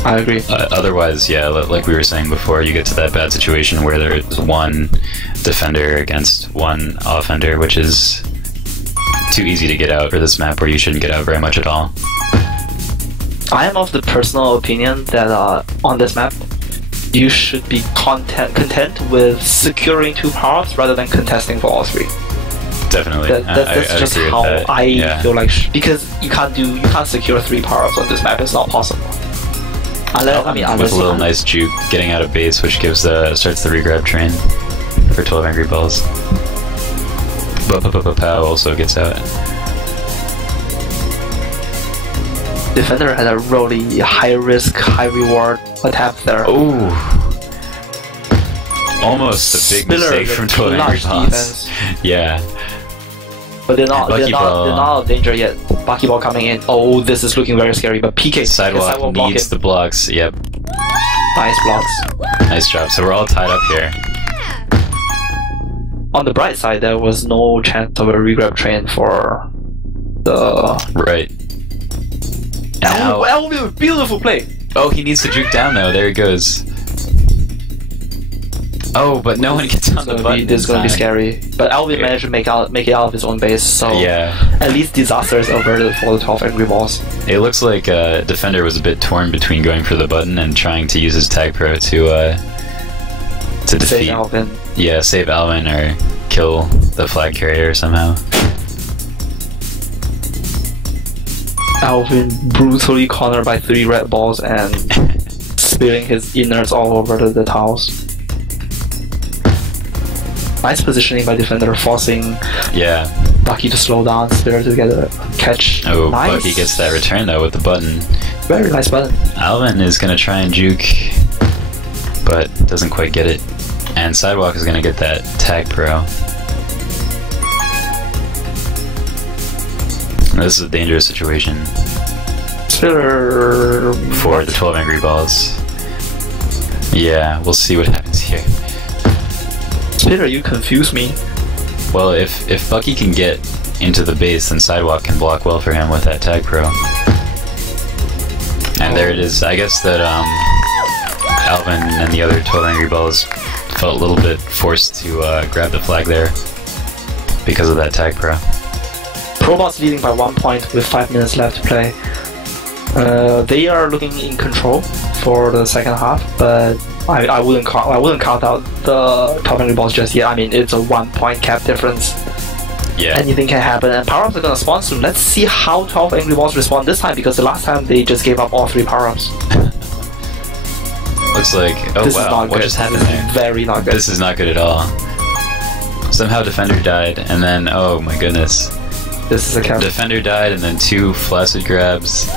I agree. Otherwise, yeah, like we were saying before, you get to that bad situation where there's one defender against one offender, which is too easy to get out for this map where you shouldn't get out very much at all. I am of the personal opinion that on this map, you should be content with securing 2 power-ups rather than contesting for all 3. Definitely. That's just how I feel like, because you can't secure 3 power-ups on this map. It's not possible. Unless, with a little nice juke getting out of base, which gives starts the regrab train for 12 angry balls. PPPPOW also gets out. Defender had a really high risk, high reward attack there. Ooh. Almost a big mistake from 12 angry balls. Yeah. But they're not out of danger yet. Buckyball coming in. Oh, this is looking very scary. But PK Sidewalk needs the blocks. Yep. Nice blocks. Nice job. So we're all tied up here. On the bright side, there was no chance of a regrab train for the... Right. Alvin, beautiful play! Oh, he needs to juke down though. There he goes. Oh, but no one gets on the button. This is gonna be scary. But Alvin managed to make it out of his own base, so yeah. At least disaster is averted for the 12 angry balls. It looks like Defender was a bit torn between going for the button and trying to use his TAGPRO to defeat save Alvin. Yeah, save Alvin or kill the flag carrier somehow. Alvin brutally cornered by 3 red balls and spilling his innards all over the tiles. Nice positioning by defender, forcing Bucky to slow down, Spitter to get a catch. Oh, nice. Bucky gets that return though with the button. Very nice button. Alvin is gonna try and juke, but doesn't quite get it. And Sidewalk is gonna get that TAGPRO. This is a dangerous situation. Spitter for the 12 angry balls. Yeah, we'll see what happens here. Spitter, you confuse me. Well, if Bucky can get into the base, then Sidewalk can block well for him with that TAGPRO. And there it is. I guess that Alvin and the other 12 angry balls felt a little bit forced to grab the flag there because of that TAGPRO. ProBots leading by 1 point with 5 minutes left to play. They are looking in control for the second half, but I wouldn't count out the 12 angry balls just yet. I mean, it's a 1 point cap difference. Yeah. Anything can happen, and power-ups are gonna spawn soon. Let's see how 12 angry balls respond this time, because the last time they just gave up all 3 power-ups. Looks like, oh this wow, what just happened there? Very not good. This is not good at all. Somehow Defender died, and then, oh my goodness. This is a cap. Defender died, and then 2 flaccid grabs.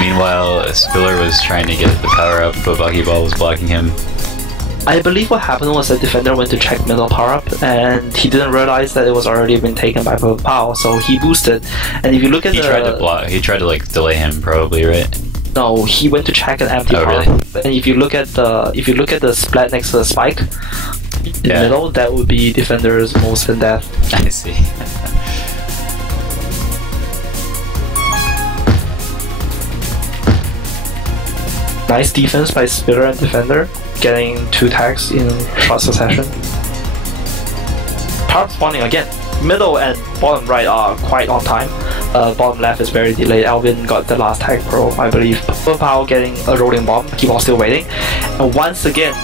Meanwhile, Spiller was trying to get the power up, but Buckyball was blocking him. I believe what happened was the defender went to check middle power up, and he didn't realize that it was already been taken by PPPPOW, so he boosted. And if you look at He tried to block. He tried to like delay him, probably, right? No, he went to check an empty power really? up. And if you look at the splat next to the spike in the middle, that would be defender's most in death. I see. Nice defense by Spiller and defender, getting 2 tags in short succession. Power spawning again. Middle and bottom right are quite on time. Bottom left is very delayed. Alvin got the last TAGPRO, I believe. PPPPOW getting a rolling bomb. Buckyball still waiting. And once again,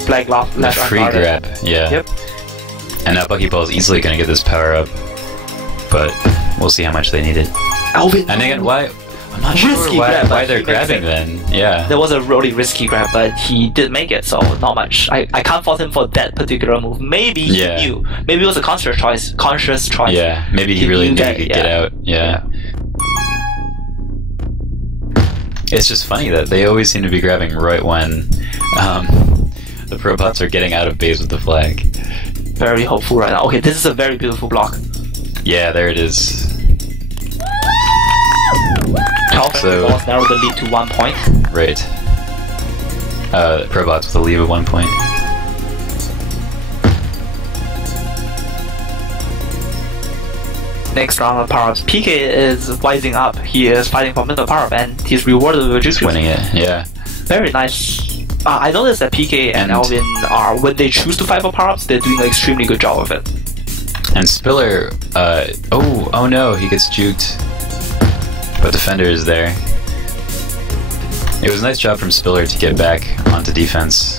flag left free unguarded. grab, yeah. Yep. And now Buckyball is easily going to get this power up, but we'll see how much they needed. Alvin. And again, why? I'm not sure why they're grabbing then. Yeah. There was a really risky grab, but he did make it, so not much. I can't fault him for that particular move. Maybe he knew. Maybe it was a conscious choice. Yeah, maybe he really knew he could get out. Yeah. It's just funny that they always seem to be grabbing right when the ProBots are getting out of base with the flag. Very hopeful right now. Okay, this is a very beautiful block. Yeah, there it is. So balls narrow the lead to 1 point. Right. ProBots with a lead of 1 point. Next round of power-ups. PK is rising up. He is fighting for middle power-up, and he's rewarded with just winning it. Yeah. Very nice. I noticed that PK and Alvin are, when they choose to fight for power-ups, they're doing an extremely good job of it. And Spiller, oh no, he gets juked. But defender is there. It was a nice job from Spiller to get back onto defense.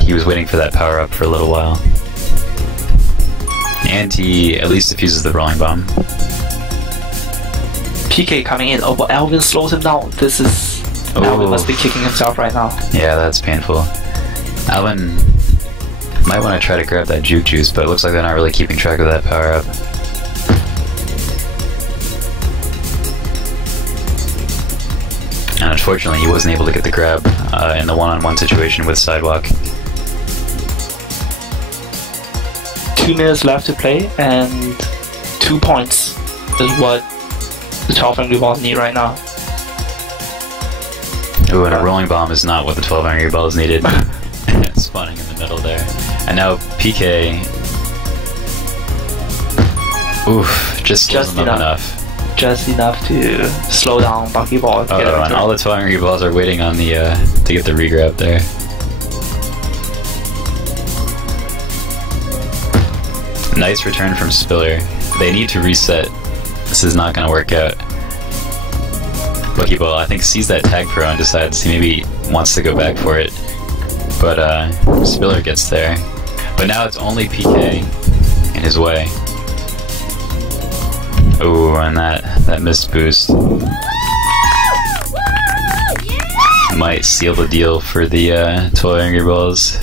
He was waiting for that power up for a little while. And he at least diffuses the rolling bomb. PK coming in. Oh, but Alvin slows him down. This is... Alvin must be kicking himself right now. Yeah, that's painful. Alvin might want to try to grab that juke juice, but it looks like they're not really keeping track of that power up. And unfortunately, he wasn't able to get the grab in the one-on-one situation with SIDEWALK. 2 minutes left to play, and 2 points is what the 12 Angry Balls need right now. Ooh, and a rolling bomb is not what the 12 Angry Balls needed. Spawning in the middle there. And now PK... Oof, just enough. Just enough to slow down Buckyball. And all the 12 Angry Balls are waiting on the to get the regrab there. Nice return from Spiller. They need to reset. This is not going to work out. Buckyball, I think, sees that TAGPRO and decides he maybe wants to go back for it. But Spiller gets there. But now it's only PK in his way. Ooh, and that missed boost might seal the deal for the 12 Angry Balls.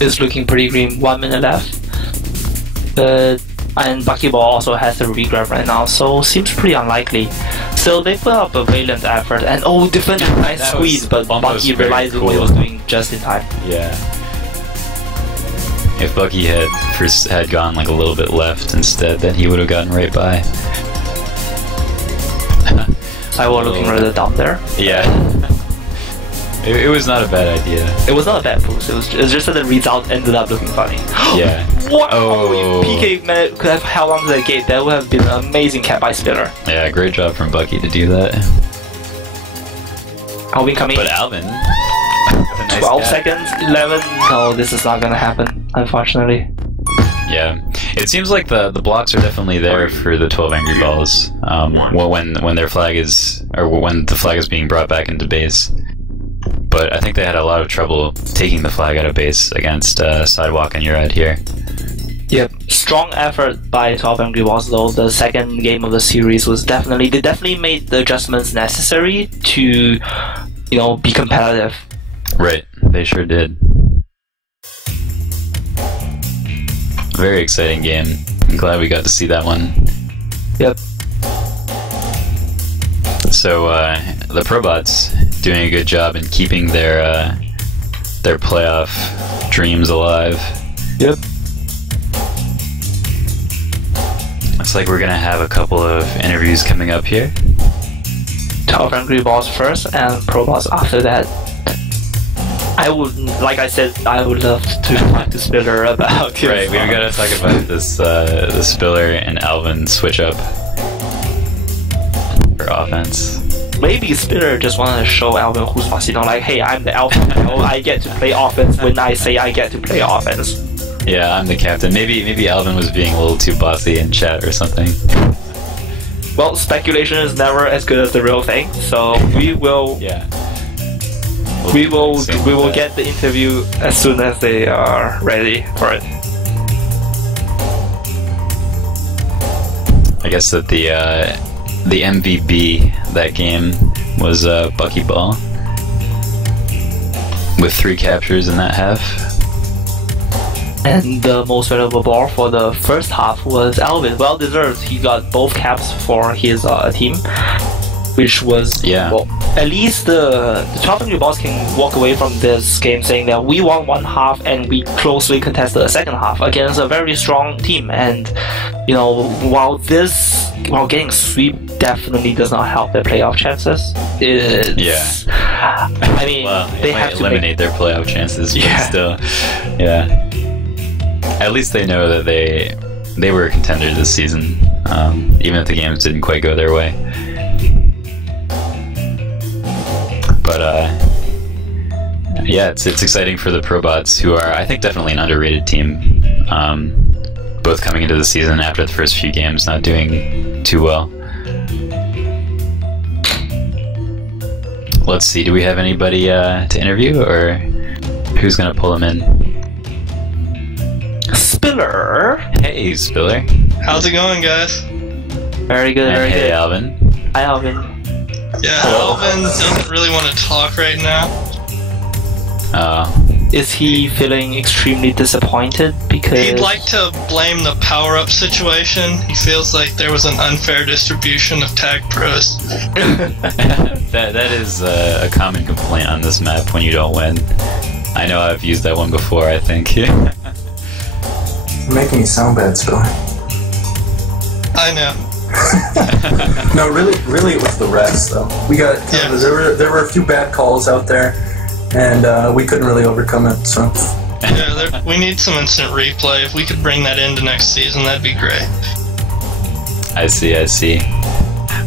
It's looking pretty green. 1 minute left. And Buckyball also has the regrab right now, so seems pretty unlikely. So they put up a valiant effort, and defender nice squeeze, but Bucky realized what he was doing just in time. Yeah. If Bucky had gone like a little bit left instead, then he would have gotten right by. SIDEWALK looking rather dumb there. Yeah. It was not a bad idea. It was not a bad boost. It was just that the result ended up looking funny. Yeah. What? If PK could have held on to that gate, that would have been an amazing cap by Spiller. Yeah, great job from Bucky to do that. Alvin coming. But Alvin. 12 seconds, 11. No, this is not gonna happen, unfortunately. Yeah, it seems like the blocks are definitely there for the 12 Angry Balls. When their flag is, or when the flag is being brought back into base. But I think they had a lot of trouble taking the flag out of base against SIDEWALK and Urad here. Yep, strong effort by 12 Angry Balls though. The second game of the series was they definitely made the adjustments necessary to, be competitive. Right, they sure did. Very exciting game. I'm glad we got to see that one. Yep. So the ProBots doing a good job in keeping their playoff dreams alive. Yep. Looks like we're gonna have a couple of interviews coming up here. Top Angry Balls first and ProBots after that. I would, like I said, I would love to talk to Spiller about his, Right, we gotta talk about this the Spiller and Alvin switch up for offense. Maybe Spiller just wanted to show Alvin who's boss. You know, like, hey, I'm the alpha. You know, I get to play offense when I say I get to play offense. Yeah, I'm the captain. Maybe Alvin was being a little too bossy in chat or something. Well, speculation is never as good as the real thing, so we will. Yeah. We will get the interview as soon as they are ready for it. I guess that the MVP that game was Buckyball with 3 captures in that half. And the most valuable ball for the first half was Alvin. Well deserved. He got both caps for his team, which was well, at least the top 3 balls can walk away from this game saying that we won one half and we closely contested the second half against a very strong team. And you know, while getting sweep definitely does not help their playoff chances, I mean, well, they might have to eliminate their playoff chances, but still, At least they know that they were a contender this season, even if the games didn't quite go their way. But yeah, it's exciting for the ProBots, who are, I think, definitely an underrated team. Both coming into the season after the first few games not doing too well. Let's see, do we have anybody to interview, or who's gonna pull them in? Spiller. Hey, Spiller. How's it going, guys? Very good, very hey, good. Alvin. Hi, Alvin. Yeah, Alvin doesn't really want to talk right now. Is he feeling extremely disappointed because he'd like to blame the power-up situation? He feels like there was an unfair distribution of TAGPROs. that is a common complaint on this map when you don't win. I know I've used that one before, I think. You're making me sound bad, Spiller. I know. No, really, it was the rest, though. We got there were a few bad calls out there, and we couldn't really overcome it. So yeah, we need some instant replay. If we could bring that into next season, that'd be great. I see.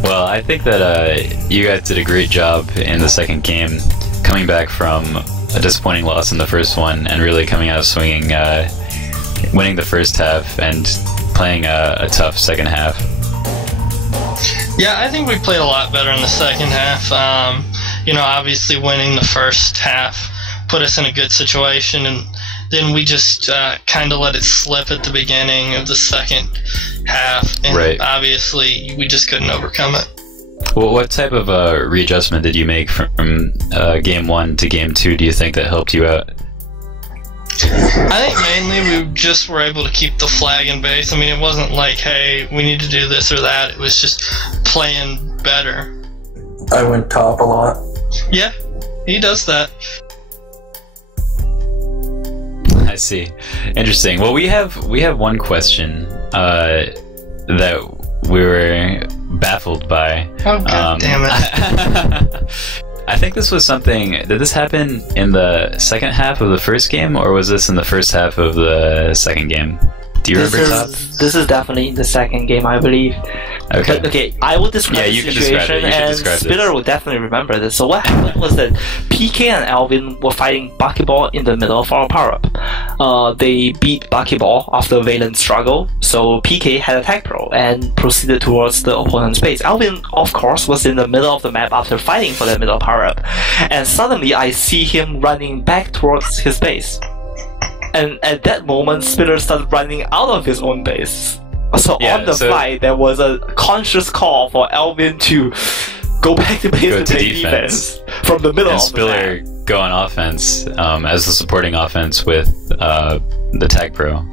Well, I think that you guys did a great job in the second game, coming back from a disappointing loss in the first one, and really coming out swinging, winning the first half and playing a tough second half. Yeah, I think we played a lot better in the second half. You know, obviously winning the first half put us in a good situation, and then we just kind of let it slip at the beginning of the second half, and obviously we just couldn't overcome it. Well, what type of readjustment did you make from game 1 to game 2, do you think, that helped you out? I think mainly we just were able to keep the flag in base. I mean, it wasn't like, hey, we need to do this or that. It was just playing better. I went top a lot. Yeah, he does that. I see. Interesting. Well, we have one question that we were baffled by. Oh, God damn it. I think this was something. Did this happen in the second half of the first game, or was this in the first half of the second game? Do you remember, Top? This is definitely the second game, I believe. Okay. But, okay, I will describe the situation, and Spiller will definitely remember this. So what happened was that PK and Alvin were fighting Buckyball in the middle of our power-up. They beat Buckyball after a valiant struggle, so PK had a TAGPRO and proceeded towards the opponent's base. Alvin, of course, was in the middle of the map after fighting for that middle power-up, and suddenly I see him running back towards his base. And at that moment, Spiller started running out of his own base. So on the fly, there was a conscious call for Alvin to go back to base to play defense from the middle of the map. And Spiller go on offense as the supporting offense with the TAGPRO.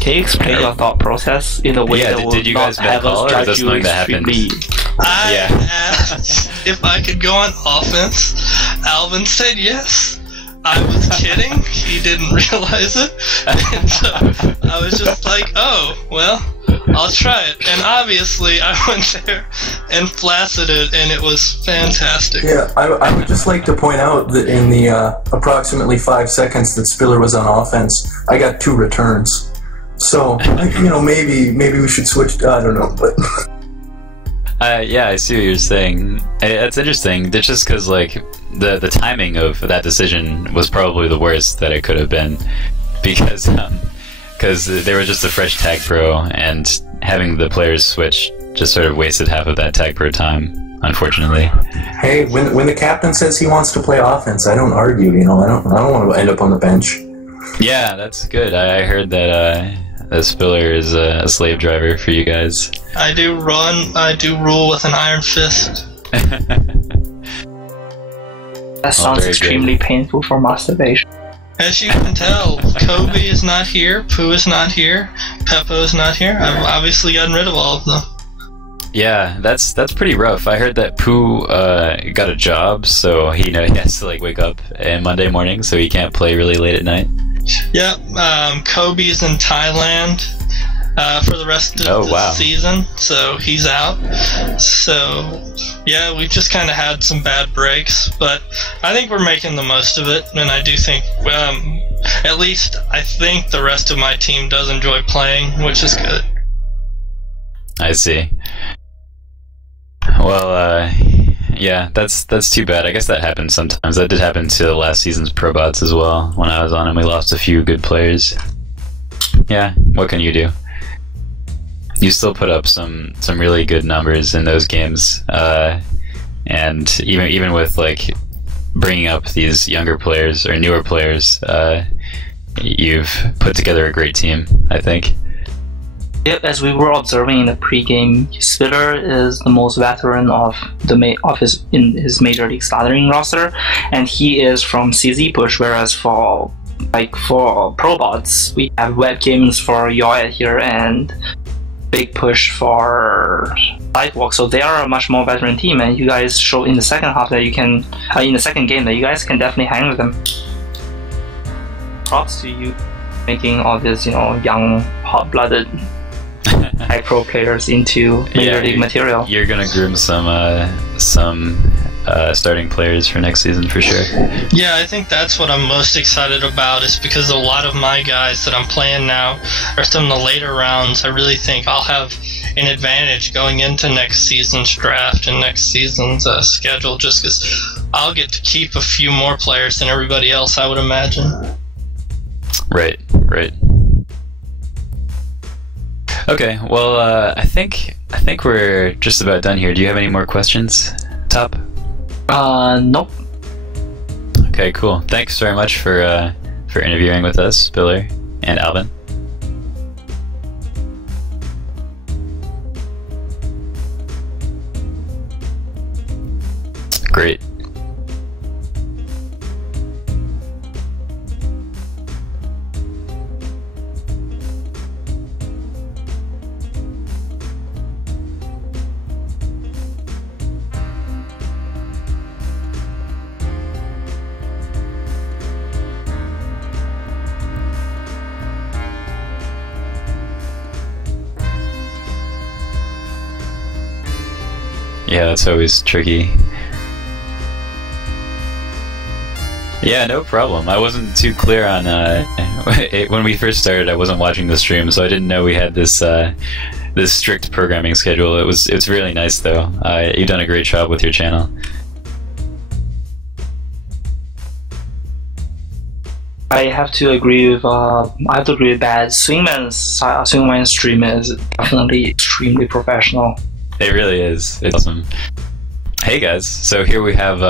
Can you explain your thought process in a way that will did you guys not have us call, or judge is you something that happened? I asked if I could go on offense. Alvin said yes. I was kidding. He didn't realize it. And so I was just like, oh, well, I'll try it. And obviously, I went there and blasted it, and it was fantastic. Yeah, I would just like to point out that in the approximately 5 seconds that Spiller was on offense, I got 2 returns. So, maybe we should switch. I don't know, but. Yeah, I see what you're saying. It's interesting. It's just because the timing of that decision was probably the worst that it could have been, because they were just a fresh TAGPRO, and having the players switch just sort of wasted half of that TAGPRO time, unfortunately. Hey, when the captain says he wants to play offense, I don't argue. I don't want to end up on the bench. Yeah, that's good. I heard that Spiller is a slave driver for you guys. I do rule with an iron fist. That sounds extremely painful for masturbation. As you can tell, Kobe is not here, Pooh is not here, Peppo is not here. I've obviously gotten rid of all of them. Yeah, that's pretty rough. I heard that Pooh got a job, so he has to wake up on Monday morning, so he can't play really late at night. Yep, Kobe's in Thailand for the rest of the season, so he's out. So, yeah, we've just kind of had some bad breaks, but I think we're making the most of it, and I do think, at least I think the rest of my team does enjoy playing, which is good. I see. Well, yeah, that's too bad. I guess that happens sometimes. That did happen to last season's ProBots as well. When I was on them, we lost a few good players. Yeah, what can you do? You still put up some really good numbers in those games, and even with bringing up these younger players or newer players, you've put together a great team, I think. Yep, as we were observing in the pregame, Spiller is the most veteran of his major league starting roster, and he is from CZ Push. Whereas for ProBots, we have Web Games for Yoed here and Big Push for SIDEWALK. So they are a much more veteran team, and you guys showed in the second half that you can, in the second game, that you guys can definitely hang with them. Props to you making all this, young, hot-blooded pro players into major league material. You're gonna groom some starting players for next season for sure. Yeah, I think that's what I'm most excited about, is because a lot of my guys that I'm playing now are some of the later rounds. I really think I'll have an advantage going into next season's draft and next season's schedule, just because I'll get to keep a few more players than everybody else, I would imagine. Right. Okay, well, I think we're just about done here. Do you have any more questions, Top? Nope. Okay, cool. Thanks very much for interviewing with us, Spiller and Alvin. Great. Yeah, that's always tricky. Yeah, no problem. I wasn't too clear on when we first started. I wasn't watching the stream, so I didn't know we had this this strict programming schedule. It's really nice though. You've done a great job with your channel. I have to agree with Bad. Swingman's stream is definitely extremely professional. It really is. It's awesome. Hey guys, so here we have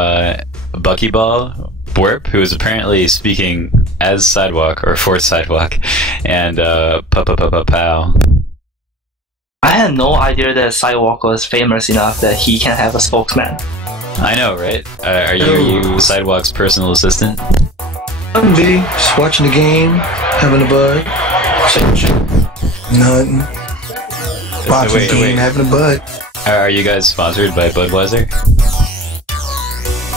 Buckyball Bwerp, who is apparently speaking as SIDEWALK or for SIDEWALK, and PPPPOW. I had no idea that SIDEWALK was famous enough that he can have a spokesman. I know, right? Are you SIDEWALK's personal assistant? I'm B, just watching the game, having a bud. Nothing. Watching the game, having a bud. Are you guys sponsored by Budweiser?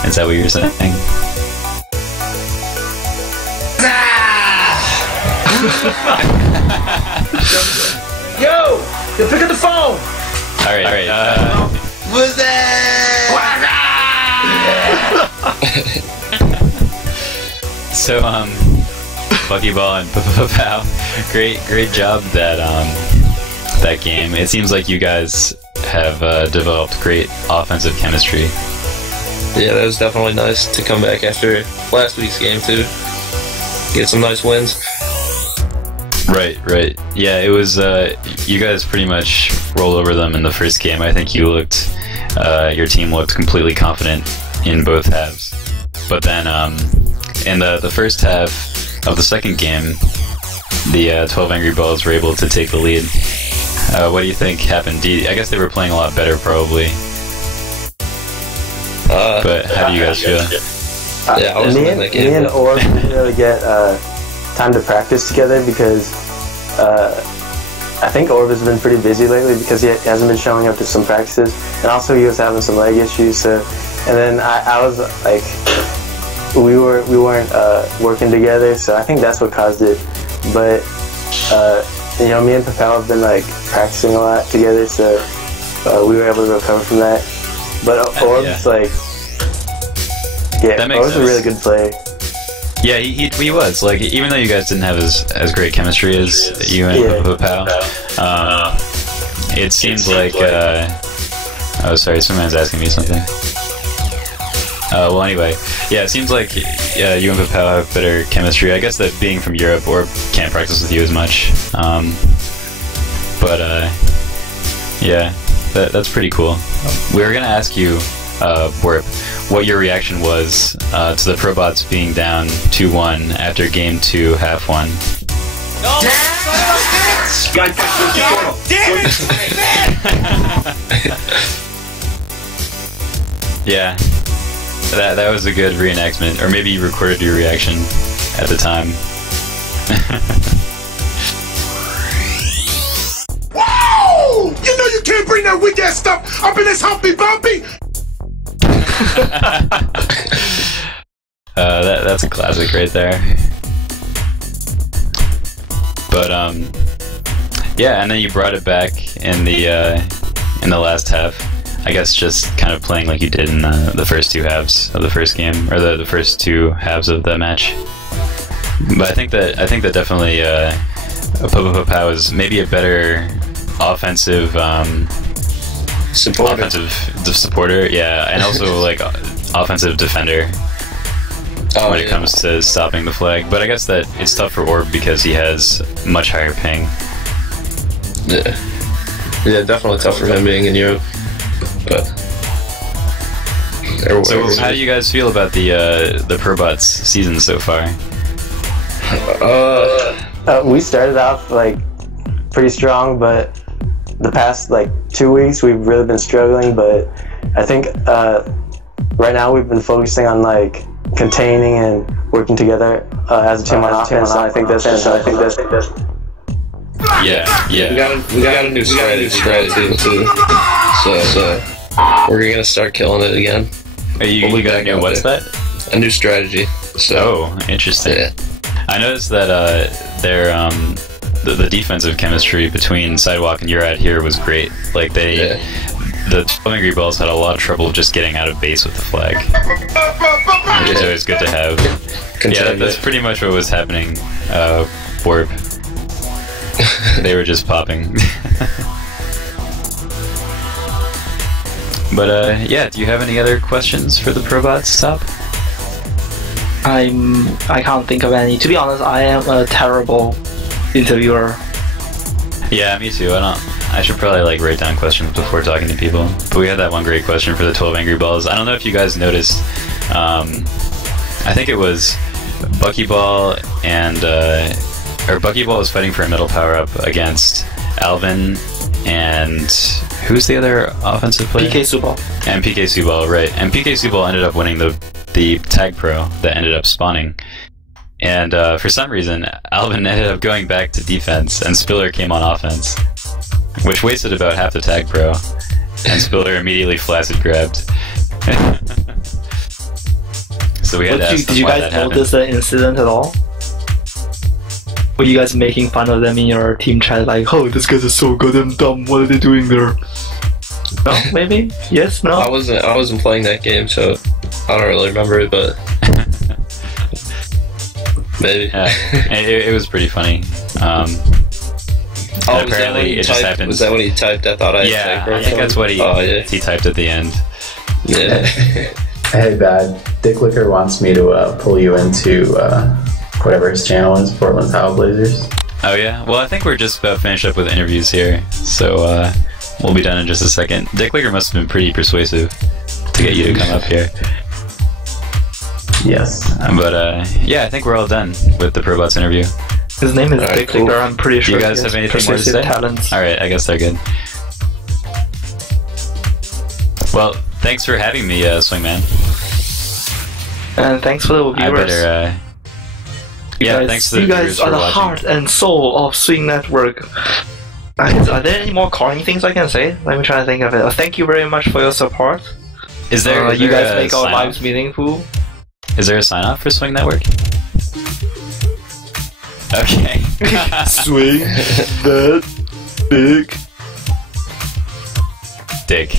Is that what you're saying? Yo, pick up the phone. All right. What's that? So, Buckyball and PPPPOW, great job that game. It seems like you guys have developed great offensive chemistry. Yeah, that was definitely nice to come back after last week's game too. Get some nice wins. Right. Yeah, it was. You guys pretty much rolled over them in the first game. I think your team looked completely confident in both halves. But then, in the first half of the second game, the 12 Angry Balls were able to take the lead. What do you think happened? I guess they were playing a lot better, probably. But how do you guys feel? Yeah, I was in that game. Me and Orb didn't really get time to practice together because I think Orb has been pretty busy lately because he hasn't been showing up to some practices, and also he was having some leg issues. So, and then I was like, we weren't working together, so I think that's what caused it. But me and Papel have been like practicing a lot together, so we were able to recover from that. But Orb's Orb's a really good player. Yeah, he was. Like, even though you guys didn't have as great chemistry as you and PPPPOW, it seems like oh, sorry, someone's asking me something. Well, anyway, yeah, it seems like you and PPPPOW have better chemistry. I guess that being from Europe, Orb can't practice with you as much. Yeah, that's pretty cool. We were gonna ask you, Warp, what your reaction was to the ProBots being down 2-1 after Game 2, half 1. Yeah, that was a good reenactment, or maybe you recorded your reaction at the time. Whoa! You know you can't bring that weak ass stuff up in this humpy bumpy. That's a classic right there. But yeah, and then you brought it back in the last half. I guess just kind of playing like you did in the first two halves of the first game, or the first two halves of the match. But I think that definitely PPPPOW is maybe a better offensive supporter, yeah, and also like offensive defender when it comes to stopping the flag. But I guess that it's tough for Orb because he has much higher ping. Yeah, definitely tough for him being in Europe. But so how do you guys feel about the ProBots season so far? We started off like pretty strong, but the past like 2 weeks we've really been struggling. But I think right now we've been focusing on like containing and working together as a team on offense. And I think that's yeah. We got a new strategy too. So we're gonna start killing it again. You got a new, what's that? A new strategy. So interesting. Yeah. I noticed that the defensive chemistry between SIDEWALK and Urad here was great. Like the 12 Angry Balls had a lot of trouble just getting out of base with the flag, which is always good to have. Yeah, that's pretty much what was happening. Warp. They were just popping. But yeah, do you have any other questions for the ProBots, Top? I can't think of any. To be honest, I am a terrible interviewer. Yeah, me too. I should probably like write down questions before talking to people. But we had that one great question for the 12 Angry Balls. I don't know if you guys noticed. I think it was Buckyball and Buckyball was fighting for a middle power up against Alvin and who's the other offensive player? PK Subal. And PK Subal, right? And PK Subal ended up winning the TAGPRO that ended up spawning. And for some reason, Alvin ended up going back to defense, and Spiller came on offense, which wasted about half the TAGPRO. and Spiller immediately flaccid grabbed. So we had to ask Did you guys notice the incident at all? Were you guys making fun of them in your team chat, like, oh, these guys are so goddamn dumb, what are they doing there? No, maybe? Yes, no? I wasn't playing that game, so I don't really remember it, but maybe. It was pretty funny. Apparently, it just happened. Was that when he typed, I thought I Yeah, I think that's what he typed at the end. Yeah. Hey, Bad. Dick Licker wants me to pull you into whatever his channel is, Portland Tile Blazers. Oh yeah? Well, I think we're just about finished up with interviews here, so we'll be done in just a second. Dick Licker must have been pretty persuasive to get you to come up here. Yes. But yeah, I think we're all done with the ProBots interview. His name is Dick Licker, I'm pretty sure. Do you guys have anything more to say? Talents. Alright, I guess they're good. Well, thanks for having me, Swingman. And thanks for the viewers. I better, yeah, thanks to the you viewers guys for are the watching. heart and soul of Swing Network. Are there any more calling things I can say? Let me try to think of it. Thank you very much for your support. Is there? You guys make our lives meaningful. Is there a sign off for Swing Network? Okay. Swing that big dick.